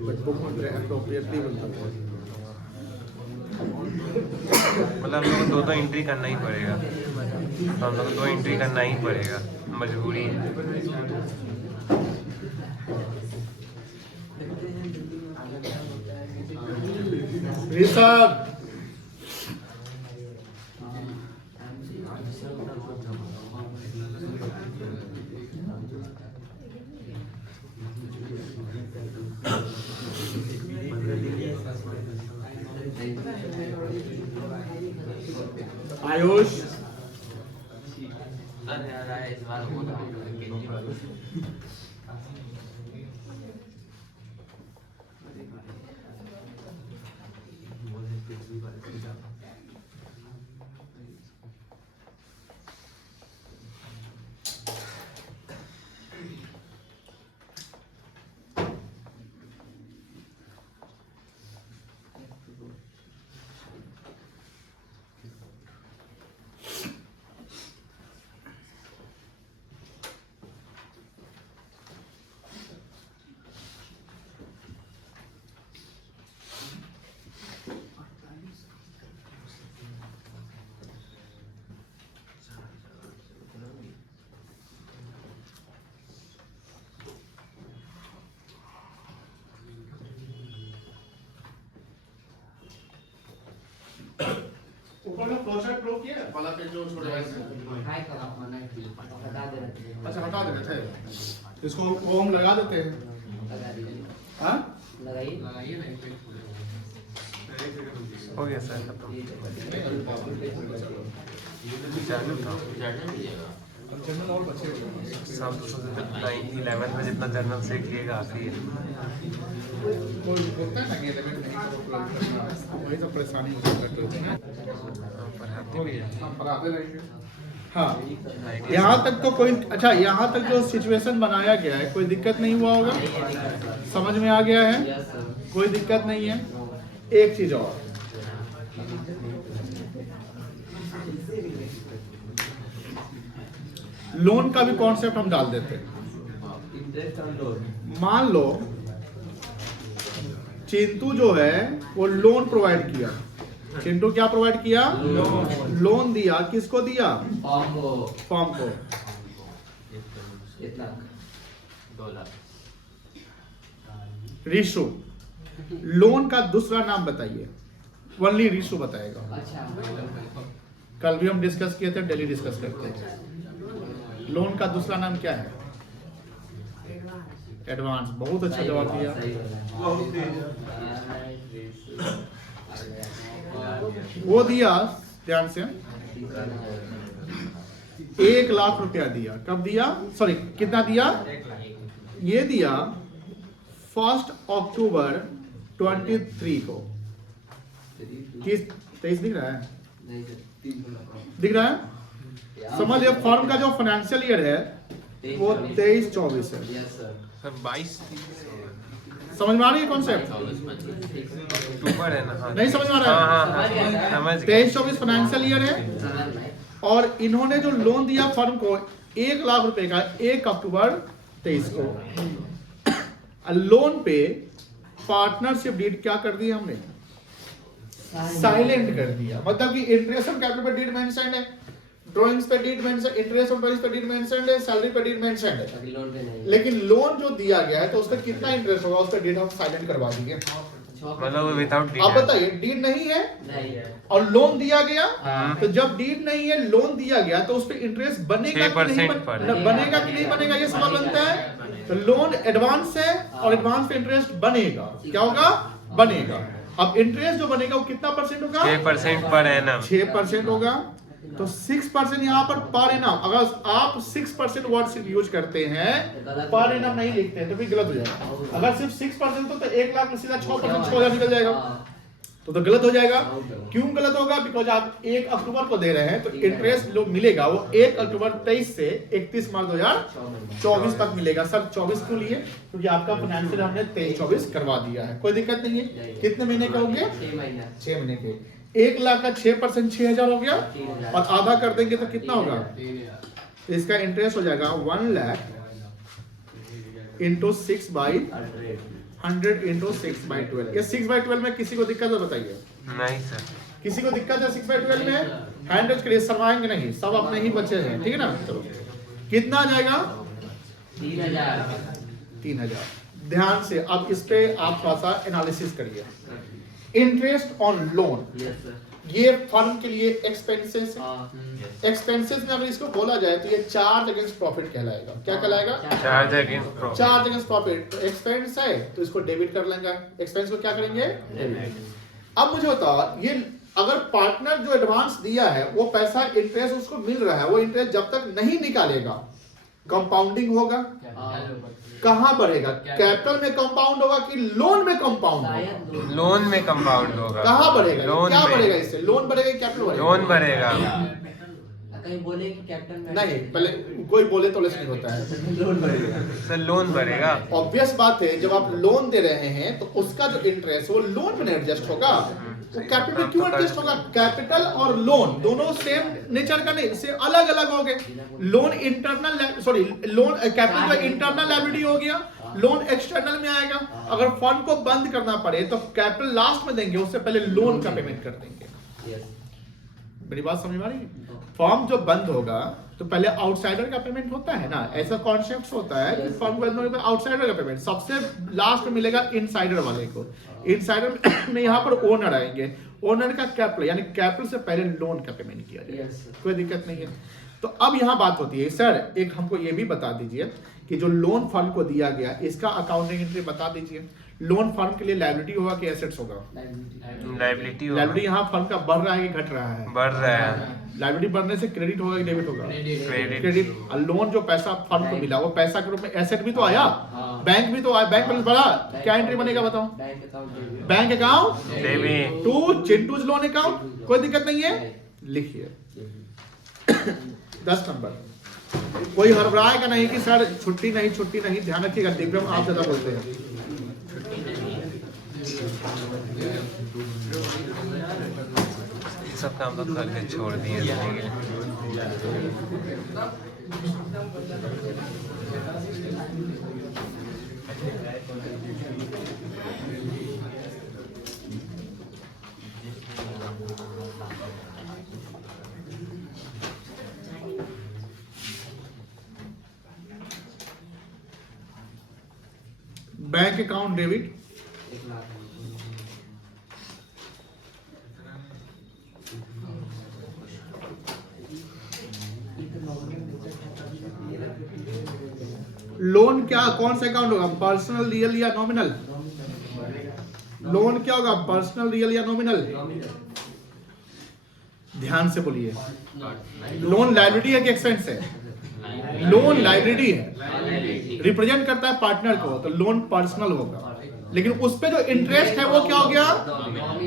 बट बुक में एप्रोप्रिएटली बोलता है, मतलब हम लोग को दो एंट्री करना ही पड़ेगा, तो हम लोग को 2 एंट्री करना ही पड़ेगा, मजबूरी है। ऋषभ आयुष ऊपर में फ्लोचार्ट ड्रॉ किया है वाला पे जो छोड़े हैं, अच्छा हटा दे रहे थे, इसको ओम लगा देते हैं, हाँ लगाइए ना, हो गया सर खत्म। जनरल और बचे सब तो 11 में जितना जनरल से किएगा काफी है। कोई होता है ना कि 11 नहीं, वही तो परेशानी करते हैं, पढ़ाते रहेंगे। हाँ यहाँ तक तो कोई, अच्छा यहाँ तक जो सिचुएशन बनाया गया है कोई दिक्कत नहीं हुआ होगा, समझ में आ गया है, कोई दिक्कत नहीं है। एक चीज और, लोन का भी कॉन्सेप्ट हम डाल देते हैं। Interest on loan. मान लो चिंटू जो है वो लोन प्रोवाइड किया। चिंटू क्या प्रोवाइड किया? लोन दिया। किसको दिया? फॉर्म को। कितना? 2 लाख। रिशु, लोन का दूसरा नाम बताइए। ओनली रिशु बताएगा। अच्छा। कल भी हम डिस्कस किए थे, डेली डिस्कस करते हैं। लोन का दूसरा नाम क्या है? एडवांस। बहुत अच्छा जवाब दिया। वो दिया, ध्यान से, 1 लाख रुपया दिया। कब दिया? सॉरी, कितना दिया? ये दिया 1 अक्टूबर 23 को। 23 दिख रहा है? दिख रहा है? समझ लिया। फर्म का जो फाइनेंशियल ईयर है वो 23-24 है। सर 22 समझ में आ रही है कॉन्सेप्ट? अक्टूबर है ना? नहीं समझ में आ रहा है? हाँ, समझ गया। 23-24 फाइनेंशियल ईयर है और इन्होंने जो लोन दिया फर्म को 1 लाख रुपए का 1 अक्टूबर 23 को। लोन पे पार्टनरशिप डीड क्या कर दी हमने? साइलेंट कर दिया। मतलब कि इंटरेस्ट ऑन कैपिटल पे डीड मेंशन है, ड्राइंग्स पे deed mention, interest on drawings पे डीड मेंशन है, सैलरी पे डीड मेंशन है। लेकिन लोन जो दिया गया है तो उसका कितना इंटरेस्ट होगा उसका डीड हम साइलेंट करवा देंगे। मतलब विदाउट डीड। आप बताइए, डीड नहीं है और लोन दिया गया, तो जब डीड नहीं है लोन दिया गया तो उस पे इंटरेस्ट बनेगा कि नहीं बनेगा कि नहीं बनेगा, ये सवाल बनता है। तो लोन एडवांस है और एडवांस पे इंटरेस्ट बनेगा। क्या होगा? बनेगा। अब इंटरेस्ट जो बनेगा वो कितना परसेंट होगा? 6% पर एनम। 6% होगा। तो 6% यहाँ पर एनम। अगर आप 6% वर्ड यूज करते हैं, पर एनम नहीं लिखते हैं तो भी गलत हो जाएगा। अगर सिर्फ 6% तो 1 लाख में सीधा 6% 6,000 निकल जाएगा, तो गलत हो जाएगा। क्यों गलत होगा? बिकॉज आप 1 अक्टूबर को दे रहे हैं तो इंटरेस्ट जो मिलेगा वो 1 अक्टूबर 23 से 31 मार्च 2024 तक मिलेगा। सर 24 क्यों लिए? क्योंकि आपका फाइनेंशियल हमने 23-24 करवा दिया है। कोई दिक्कत नहीं है। कितने महीने का हो गया? 6 महीने के। 1 लाख का 6% 6,000 हो गया और आधा कर देंगे तो कितना होगा? तो इसका इंटरेस्ट हो जाएगा 1 लाख इंटू 6/100 इंटू 6/12। ये 6/12 में किसी को दिक्कत है बताइए? नहीं सर। किसी को दिक्कत है 6/12 में? हैंड रेज करिए। शर्माएंगे नहीं, सब अपने ही बच्चे हैं, ठीक है ना? चलो, कितना आ जाएगा? 3,000। ध्यान से अब इस पे आप थोड़ा सा एनालिसिस करिए। इंटरेस्ट ऑन लोन, ये फर्म के लिए एक्सपेंसेस है। एक्सपेंसेस में अगर इसको बोला जाए तो ये चार्ज अगेंस्ट प्रॉफिट कहलाएगा। क्या कहलाएगा? Charge against profit. Charge against profit. तो एक्सपेंस है तो इसको डेबिट कर लेंगे। एक्सपेंस को क्या करेंगे? डेबिट। अब मुझे बताओ, ये अगर पार्टनर जो एडवांस दिया है वो पैसा इंटरेस्ट उसको मिल रहा है, वो इंटरेस्ट जब तक नहीं निकालेगा कंपाउंडिंग होगा। कहां बढ़ेगा? कैपिटल में कंपाउंड होगा कि लोन में कंपाउंड होगा? लोन में कंपाउंड होगा। कहां बढ़ेगा? लोन क्या में। बढ़ेगा इससे? लोन बढ़ेगा कि कैपिटल बढ़ेगा? लोन बढ़ेगा। कहीं बोले कि कैप्टन में नहीं, पहले कोई बोले तो लेस नहीं होता है। लोन बढ़ेगा। सर लोन बढ़ेगा। ऑब्वियस बात है, जब आप लोन दे रहे हैं तो उसका जो इंटरेस्ट वो लोन में एडजस्ट होगा। वो कैपिटल में क्यों एडजस्ट होगा? कैपिटल और लोन दोनों सेम नेचर का नहीं, से अलग अलग हो गए। Loan internal, sorry, loan capital का इंटरनल लायबिलिटी हो गया, लोन एक्सटर्नल में आएगा। अगर फंड को बंद करना पड़े तो कैपिटल लास्ट में देंगे, उससे पहले लोन का पेमेंट कर देंगे। मेरी बात समझ में आ रही है? फॉर्म जो बंद होगा तो पहले आउटसाइडर का पेमेंट होता है ना, ऐसा कॉन्सेप्ट होता है कि फॉर्म बंद होने पर आउटसाइडर का पेमेंट सबसे लास्ट में मिलेगा इनसाइडर वाले को। इनसाइडर में यहाँ पर ओनर आएंगे, ओनर का कैपिटल यानी कैपिटल से पहले लोन का पेमेंट किया जाएगा। कोई दिक्कत नहीं है। तो अब यहाँ बात होती है, सर एक हमको ये भी बता दीजिए कि जो लोन फंड को दिया गया इसका अकाउंटिंग एंट्री बता दीजिए। लोन फर्म के लिए लायबिलिटी होगा कि एसेट्स होगा? लायबिलिटी होगा। लायबिलिटी यहाँ फर्म का बढ़ रहा है कि घट रहा है? बढ़ रहा है। लायबिलिटी बढ़ने से क्रेडिट होगा कि डेबिट होगा? क्रेडिट। क्रेडिट। लोन जो पैसा फर्म को मिला वो पैसा के रूप में एसेट भी तो आया, बैंक भी तो आया, बैंक बैलेंस बढ़ा, क्या एंट्री बनेगा बताओ? Bank account debit to Chintu's loan account. कोई दिक्कत नहीं है, लिखिए। 10 नंबर। कोई हड़बड़ाएगा नहीं कि सर छुट्टी नहीं। ध्यान रखिएगा, दिव्यम आप ज्यादा बोलते हैं। सब काम तो करके छोड़ दिए। बैंक अकाउंट डेबिट, लोन क्या कौन सा अकाउंट होगा, पर्सनल, रियल या नॉमिनल? लोन क्या होगा, पर्सनल, रियल या नॉमिनल? ध्यान से बोलिए। लोन लायबिलिटी है कि एक्सपेंस है? लोन लायबिलिटी है, रिप्रेजेंट करता है पार्टनर को, तो लोन पर्सनल होगा। लेकिन उस पे जो इंटरेस्ट है वो क्या हो गया,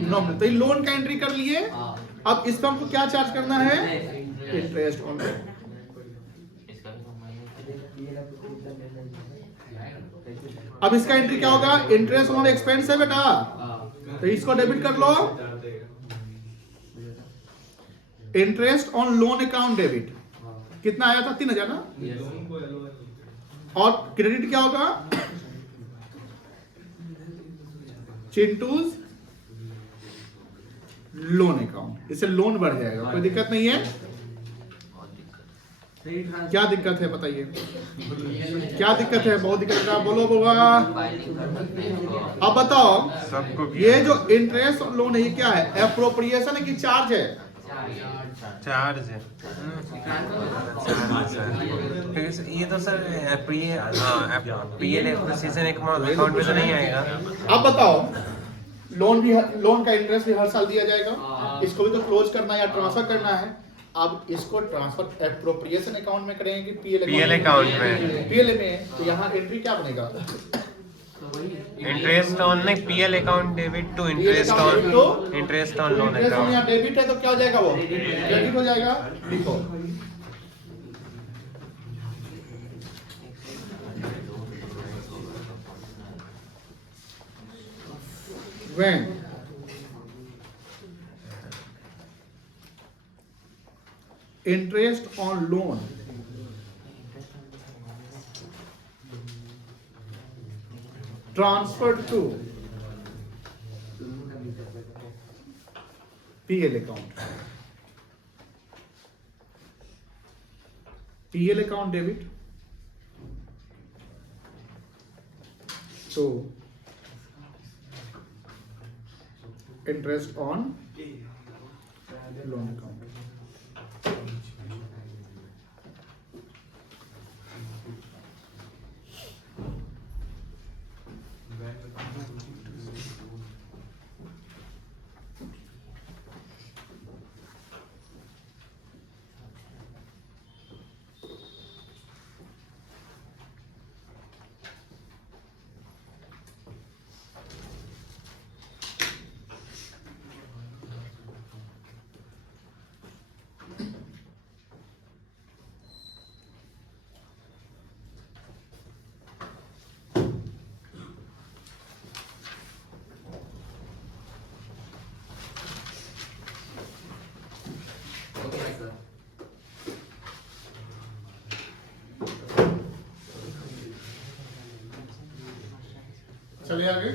नॉमिनल। तो ये लोन का एंट्री कर लिए। अब इस पर हमको क्या चार्ज करना है, इंटरेस्ट ऑन लोन। अब इसका एंट्री क्या होगा, इंटरेस्ट ऑन एक्सपेंस है बेटा, तो इसको डेबिट कर लो। Interest on loan account debit कितना आया था, 3000 ना। और क्रेडिट क्या होगा, चिंटूज लोन अकाउंट। इससे लोन बढ़ जाएगा, कोई दिक्कत नहीं है। क्या दिक्कत है बताइए, क्या दिक्कत है? बहुत दिक्कत है, बोलो बाबा। अब बताओ, ये जो इंटरेस्ट लोन है ये क्या है, एप्रोप्रिएशन है कि चार्ज है? चार्ज है। ये तो सर पीएल एप्रिसिएशन अकाउंट में तो नहीं आएगा। अब बताओ, लोन का इंटरेस्ट भी हर साल दिया जाएगा, इसको भी तो क्लोज करना है या ट्रांसफर करना है। अब इसको ट्रांसफर एप्रोप्रिएशन अकाउंट में करेंगे, पीएल अकाउंट में, पीएल में, तो यहाँ एंट्री क्या बनेगा, इंटरेस्ट ऑन नहीं, PL account debit to interest on loan account. यहाँ डेबिट है तो क्या हो जाएगा, वो क्रेडिट हो जाएगा। लिखो, when interest on loan transferred to PL account, PL account debit to interest on loan account. चलिए आगे।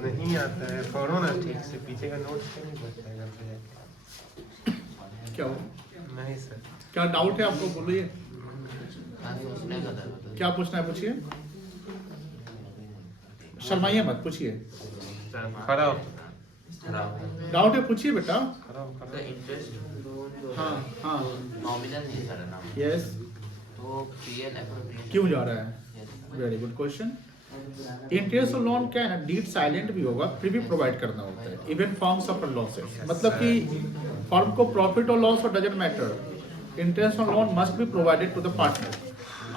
नहीं आता है, पढ़ो ना ठीक से, पीछे का नोट क्यों नहीं पढ़ पाएगा? क्या हो, नहीं सर। क्या डाउट है आपको, बोलिए। क्या पूछना है पूछिए, शर्माइए मत, पूछिए। खड़ा हो। डाउट है पूछिए बेटा। इंटरेस्ट हाँ हाँ नॉमिनल नहीं सर ना, यस, तो पीएल एप्रोप्रिएशन क्यों जा रहा है? Very good question. Interest on loan क्या है ना, डीड साइलेंट भी होगा, फिर भी प्रोवाइड करना होता है, इवन फॉर्म्स ऑफ लॉसेस, मतलब कि फॉर्म को प्रॉफिट और लॉस और doesn't matter, interest on loan must be provided to the partner.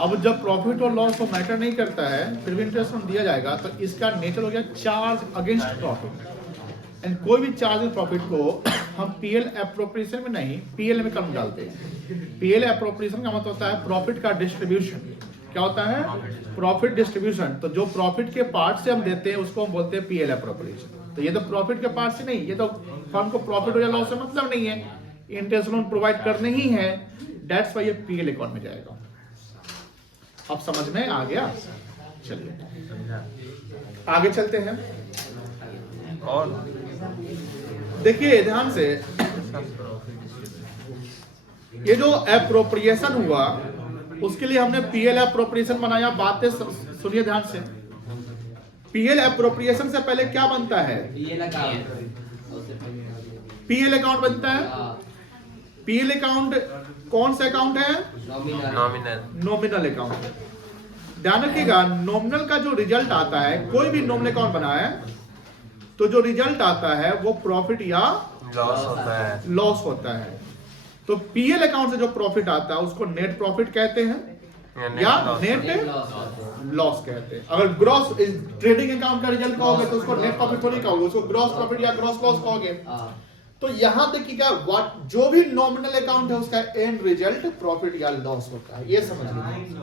अब जब प्रॉफिट और लॉस को मैटर नहीं करता है फिर भी इंटरेस्ट दिया जाएगा, तो इसका नेचर हो गया चार्ज अगेंस्ट प्रॉफिट। एंड कोई भी चार्ज प्रॉफिट को हम पीएल एप्रोप्रिएशन में नहीं पीएल में कम डालते हैं। पीएल एप्रोप्रिएशन का मतलब होता है प्रॉफिट का डिस्ट्रीब्यूशन। क्या होता है? Profit distribution. तो जो प्रॉफिट के पार्ट से हम देते हैं उसको हम बोलते हैं पीएल एप्रोप्रिएशन। तो ये तो प्रॉफिट के पार्ट से नहीं, ये तो फर्म को प्रॉफिट हो या लॉस से मतलब नहीं है, इंटरेस्ट लोन प्रोवाइड करने ही है, दैट्स व्हाई ये पीएल अकाउंट में जाएगा। अब समझ में आ गया? चलिए आगे चलते हैं। और देखिए ध्यान से, ये जो एप्रोप्रिएशन हुआ उसके लिए हमने पीएल एप्रोप्रिएशन बनाया। बातें सुनिए ध्यान से। पीएल एप्रोप्रिएशन से पहले क्या बनता है? पीएल अकाउंट बनता है। पीएल अकाउंट कौन सा अकाउंट है? Nominal account. ध्यान रखिएगा, नॉमिनल का जो रिजल्ट आता है, कोई भी नॉमिनल अकाउंट बना है तो जो रिजल्ट आता है वो प्रॉफिट या लॉस होता है। तो पीएल अकाउंट से जो प्रॉफिट आता है उसको नेट प्रॉफिट कहते हैं या नेट लॉस कहते हैं। अगर ग्रॉस ट्रेडिंग अकाउंट का रिजल्ट कहोगे तो उसको नेट प्रॉफिट थोड़ी कहोगे, उसको ग्रॉस प्रॉफिट या ग्रॉस लॉस कहोगे। तो यहां देखिएगा, जो भी नॉमिनल अकाउंट है उसका एंड रिजल्ट प्रॉफिट या लॉस होता है, ये समझ लीजिए।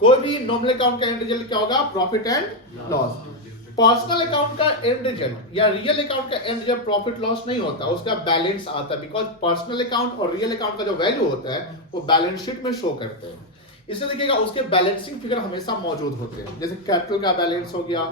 कोई भी नॉमिनल अकाउंट का एंड रिजल्ट क्या होगा? Profit and loss. Personal account का एंड रिजल्ट या रियल अकाउंट का एंड रिजल्ट प्रॉफिट लॉस नहीं होता, उसका बैलेंस आता है। बिकॉज पर्सनल अकाउंट और रियल अकाउंट का जो वैल्यू होता है वो बैलेंस शीट में शो करते हैं। इसलिए देखिएगा उसके बैलेंसिंग फिगर हमेशा मौजूद होते हैं। जैसे कैपिटल का बैलेंस हो गया,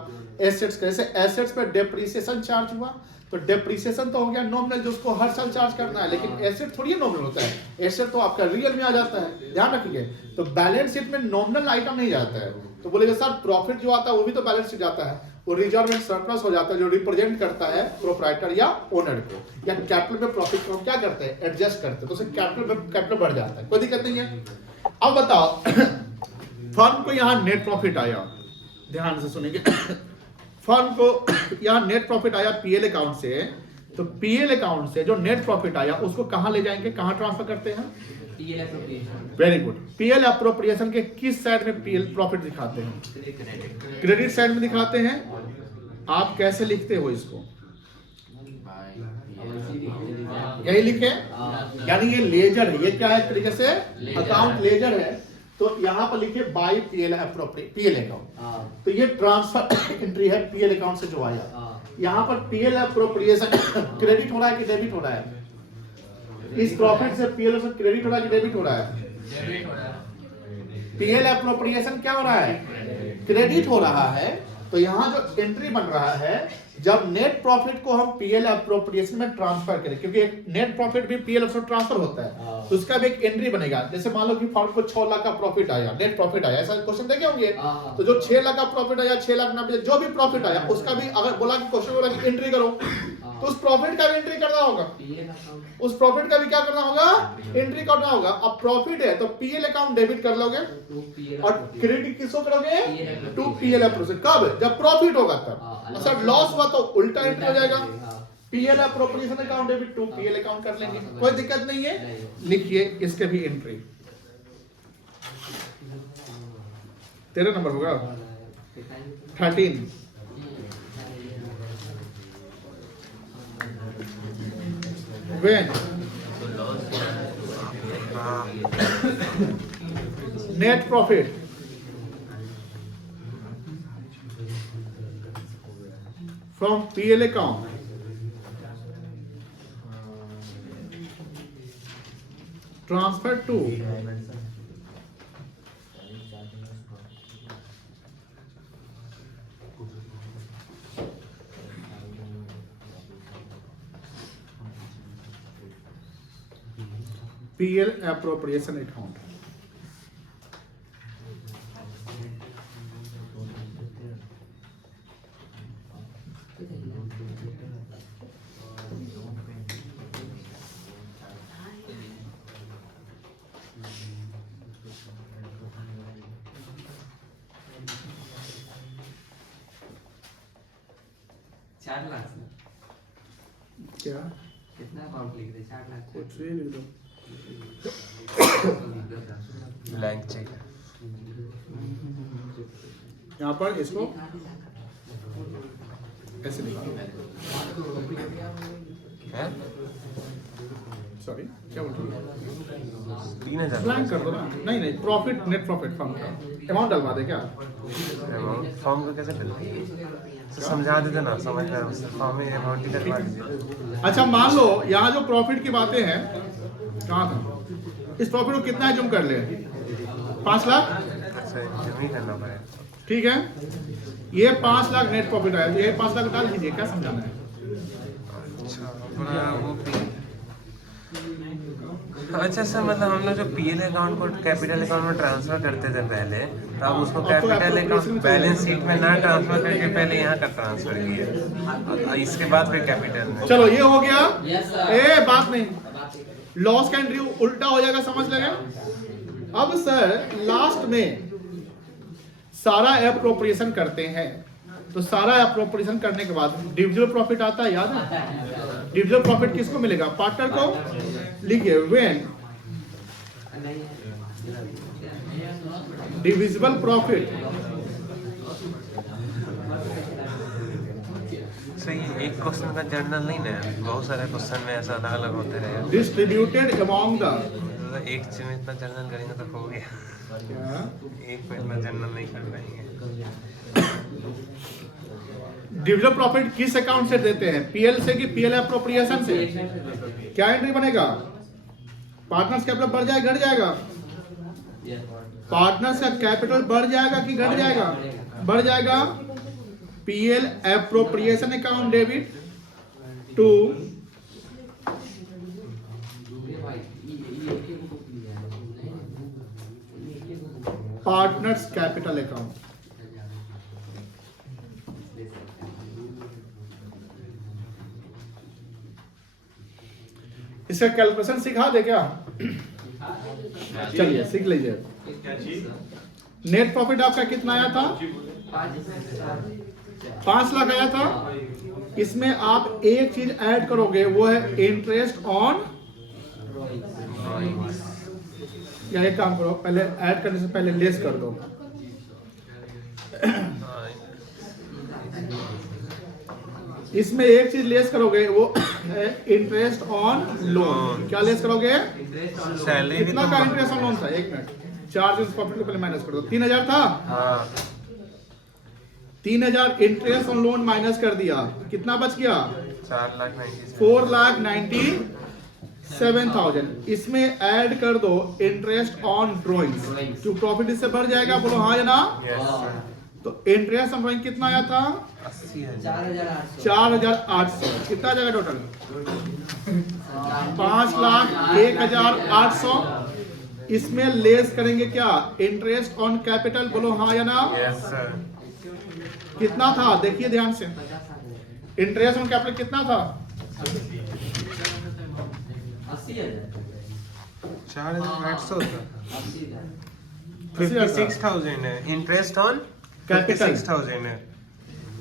एसेट्स का, जैसे एसेट्स पे डेप्रिसिएशन चार्ज हुआ तो डेप्रिसिएशन तो हो गया नॉमिनल, जो उसको हर साल चार्ज करना है, लेकिन एसेट थोड़ी नॉमिनल होता है, एसेट तो आपका रियल में आ जाता है। ध्यान रखिए, तो बैलेंस शीट में नॉमिनल आइटम नहीं जाता है। तो बोलेगा सर प्रॉफिट जो आता है वो भी तो बैलेंस शीट जाता है, वो रिजर्व एंड सरप्लस हो जाता है जो रिप्रेजेंट करता है प्रोप्राइटर या ओनर को। या कैपिटल में प्रॉफिट को हम क्या करते हैं? एडजस्ट करते हैं, तो उससे कैपिटल बढ़ जाता है, कोई दिक्कत नहीं है। अब बताओ, फर्म को यहाँ नेट प्रॉफिट आया, ध्यान से सुनेंगे, फर्म को यहाँ नेट प्रॉफिट आया पीएल अकाउंट से, तो पीएल अकाउंट से जो नेट प्रॉफिट आया उसको कहां ले जाएंगे, कहां ट्रांसफर करते हैं? PL appropriation. Very good. PL appropriation के किस साइड में पीएल प्रॉफिट दिखाते हैं? क्रेडिट साइड में दिखाते हैं। आप कैसे लिखते हो इसको? यही लिखे, यानी ये लेजर है, ये क्या है? तरीके से अकाउंट लेजर है, तो यहाँ पर लिखिए बाय पीएल अकाउंट। तो ये ट्रांसफर एंट्री है पीएल अकाउंट से जो आया। यहाँ पर पीएल एप्रोप्रिएशन क्रेडिट हो रहा है कि डेबिट हो रहा है? इस प्रॉफिट से पीएल से क्रेडिट हो रहा है कि डेबिट हो रहा है? पीएल एप्रोप्रिएशन क्या हो रहा है? क्रेडिट हो रहा है। तो यहाँ जो एंट्री बन रहा है, जब नेट प्रॉफिट को हम पीएल एप्रोप्रिएशन में ट्रांसफर करें, क्योंकि नेट प्रॉफिट भी पीएल से ट्रांसफर होता है, तो उसका भी एक एंट्री बनेगा। जैसे मान लो कि फर्म को 6 लाख का प्रॉफिट आया, नेट प्रॉफिट आया, ऐसा क्वेश्चन देखे होंगे। तो जो 6 लाख का प्रॉफिट आया, 6 लाख 90 जो भी प्रॉफिट आया उसका भी अगर बोला कि क्वेश्चन बोला कि एंट्री करो, तो उस प्रॉफिट का भी एंट्री करना होगा, उस प्रॉफिट का भी क्या करना होगा? एंट्री करना होगा। अब प्रॉफिट है तो पीएल अकाउंट डेबिट कर लोगे और क्रेडिट किसको करोगे? To PL appropriation. कब? जब प्रॉफिट होगा तब। सर लॉस हुआ तो उल्टा एंट्री हो जाएगा, PL appropriation account debit to PL account कर लेंगे, कोई दिक्कत नहीं है। लिखिए इसके भी एंट्री। 13 नंबर होगा, 13। When net profit from PL account transferred to PL appropriation account. चार लाख क्या? कितना अमाउंट लिख रहे? 4 लाख। कुछ भी लिख दो। Blank cheque. यहाँ पर इसको ऐसे निकालो। है सॉरी क्या बोल रही है? 3000 ब्लैंक कर दो ना। नहीं नहीं, प्रॉफिट नेट प्रॉफिट फर्म का अमाउंट डलवा दे क्या? अमाउंट फॉर्म को कैसे फिल समझा देते ना, समझ में फॉर्म में अमाउंट ही करवा दीजिए। अच्छा मान लो यहाँ जो प्रॉफिट की बातें हैं, कहाँ था? इस प्रॉफिट को कितना जूम कर ले? 5 लाख। अच्छा जूम ही करना पड़ेगा। ठीक है, ये 5 लाख नेट प्रॉफिट आया, ये 5 लाख डाल दीजिए। क्या समझाना है? अच्छा अपना वो अच्छा सर, मतलब हम लोग जो पीएल अकाउंट को कैपिटल अकाउंट में ट्रांसफर करते थे पहले, तो आप उसको कैपिटल अकाउंट बैलेंस शीट में ना ट्रांसफर करके पहले यहाँ का ट्रांसफर किए, इसके बाद फिर कैपिटल में। चलो ये हो गया। ए बात नहीं, लॉस का एंट्री उल्टा हो जाएगा, समझ लगे? अब सर लास्ट में सारा एप्रोप्रिएशन करते हैं, तो सारा एप्रोप्रिएशन करने के बाद डिविजिबल प्रॉफिट आता है, याद है? डिविजिबल प्रॉफिट किसको मिलेगा? पार्टनर को। लिखिए व्हेन डिविजिबल प्रॉफिट सही। एक क्वेश्चन का जर्नल नहीं ना, बहुत सारे क्वेश्चन में ऐसा अलग अलग होते रहे। डिस्ट्रीब्यूटेड अमॉन्ग द, एक चीज में इतना जर्नल करेंगे तो हो गया। एक में इतना जर्नल नहीं कर पाएंगे। डिविजिबल प्रॉफिट किस अकाउंट से देते हैं? पीएल से कि पीएल एप्रोप्रिएशन से? क्या एंट्री बनेगा? पार्टनर्स कैपिटल बढ़ जाएगा घट जाएगा? पार्टनर्स का कैपिटल बढ़ जाएगा कि घट जाएगा? बढ़ जाएगा। PL appropriation account debit to partners capital account. इसका कैलकुलेशन सिखा दे क्या? चलिए सीख लीजिए। नेट प्रॉफिट आपका कितना आया था? 5 लाख आया था। इसमें आप एक चीज ऐड करोगे, वो है इंटरेस्ट ऑन। या एक काम करो, पहले ऐड करने से पहले लेस कर दो। इसमें एक चीज लेस करोगे, वो है इंटरेस्ट ऑन लोन। क्या लेस करोगे? सैलरी। कितना का इंटरेस्ट ऑन लोन था? 1 मिनट, चार्जेस प्रॉफिट को पहले माइनस कर दो। 3000 था। 3000 इंटरेस्ट ऑन लोन माइनस कर दिया, कितना बच गया? 4,97,000। इसमें ऐड कर दो इंटरेस्ट ऑन ड्रॉइंग्स, क्यों प्रॉफिट इससे बढ़ जाएगा? बोलो हाँ या ना? तो इंटरेस्ट ऑन ड्रॉइंग कितना आया था? 4,800। कितना आ जाएगा टोटल? 5,01,800। इसमें लेस करेंगे क्या? Interest on capital. बोलो हाँ या ना? Yes sir. कितना था? देखिए ध्यान से, इंटरेस्ट ऑन कैपिटल कितना था? 4,800 था। 56,000 है इंटरेस्ट ऑन कैपिटल। 56,000 है।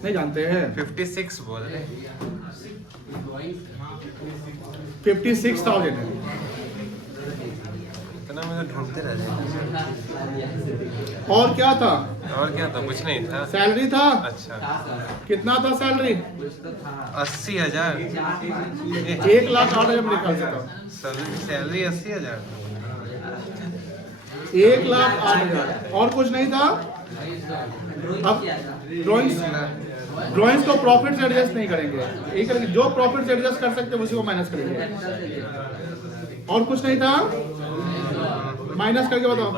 नहीं जानते हैं? 56 बोल रहे। 56,000 है। इतना मैं ढूंढते रह जाएंगे। और क्या था? और क्या था? कुछ नहीं था। सैलरी था। अच्छा कितना था सैलरी? 80,000। 1,08,000 मेरे ख्याल से था। सैलरी 80,000। 1,08,000। और कुछ नहीं था। अब ड्रॉइंग्स को प्रॉफिट से एडजस्ट नहीं करेंगे, यही करेंगे जो प्रॉफिट से एडजस्ट कर सकते हैं उसी को माइनस करेंगे। और कुछ नहीं था, माइनस करके बताओ।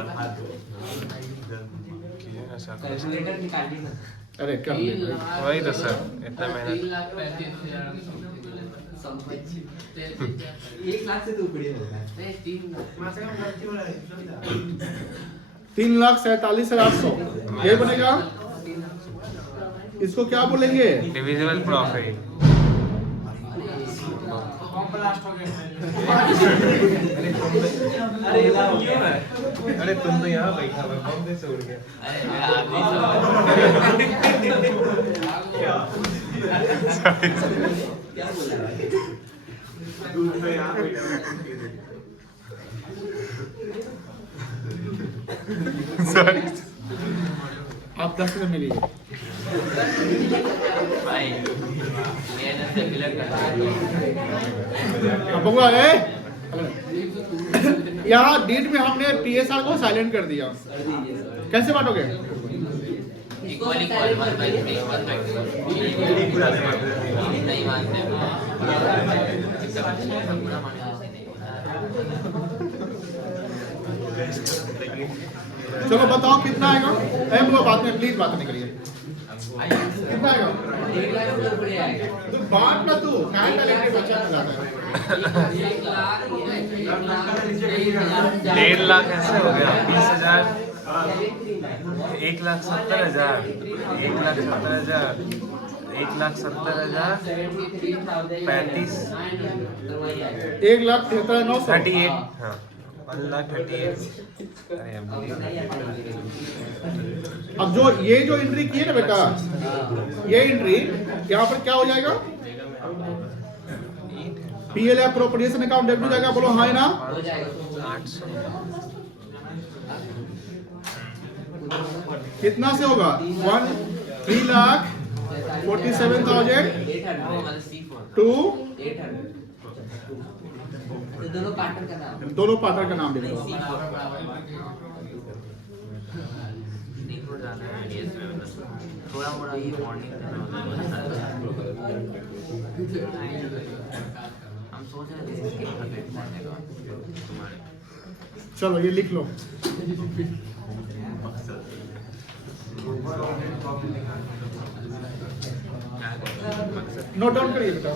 अरे कर ले भाई। वही तो सर, इतना मेहनत। 1 लाख से तो ऊपर ही होगा। 3,47,800 ये बनेगा। इसको क्या बोलेंगे? Divisible profit. अरे तुम तो यहाँ बैठा हुआ, बॉम्बे से उड़ गया। क्या बोला? तुम तो यहाँ बैठा हुआ। सॉरी आप 10 में मिलिए। भाई मेहनत से फिलर करता है। अब बबुआ यहाँ डीट में हमने PSR को साइलेंट कर दिया, कैसे बांटोगे? इक्वल इक्वल 1/3 नहीं मानते चलो बताओ कितना आएगा? वो बात में प्लीज बात नहीं करिए, कितना आएगा? तो बात ना तू काय कलेक्टर बचा चलाता है। 1.5 लाख ऐसे हो गया, 20,000, 1,70,000, 1,70,000, 1,70,000, 35, 1,73,900। 38, हाँ 1,38,000। अरे अब जो ये जो एंट्री की है ना बेटा, ये एंट्री यहाँ पर क्या हो जाएगा? PL अप्रोप्रिएशन अकाउंट डेबिट हो जाएगा, बोलो हाँ ना? 800, कितना से होगा? 3,47,000 टू दोनों पार्टनर का नाम, दोनों पार्टनर का नाम लिखो। थोड़ा मोड़ा ये मॉर्निंग हम सोच रहे थे इसके अपडेट करने का तुम्हारे। चलो ये लिख लो। नोट डाउन करिए बेटा।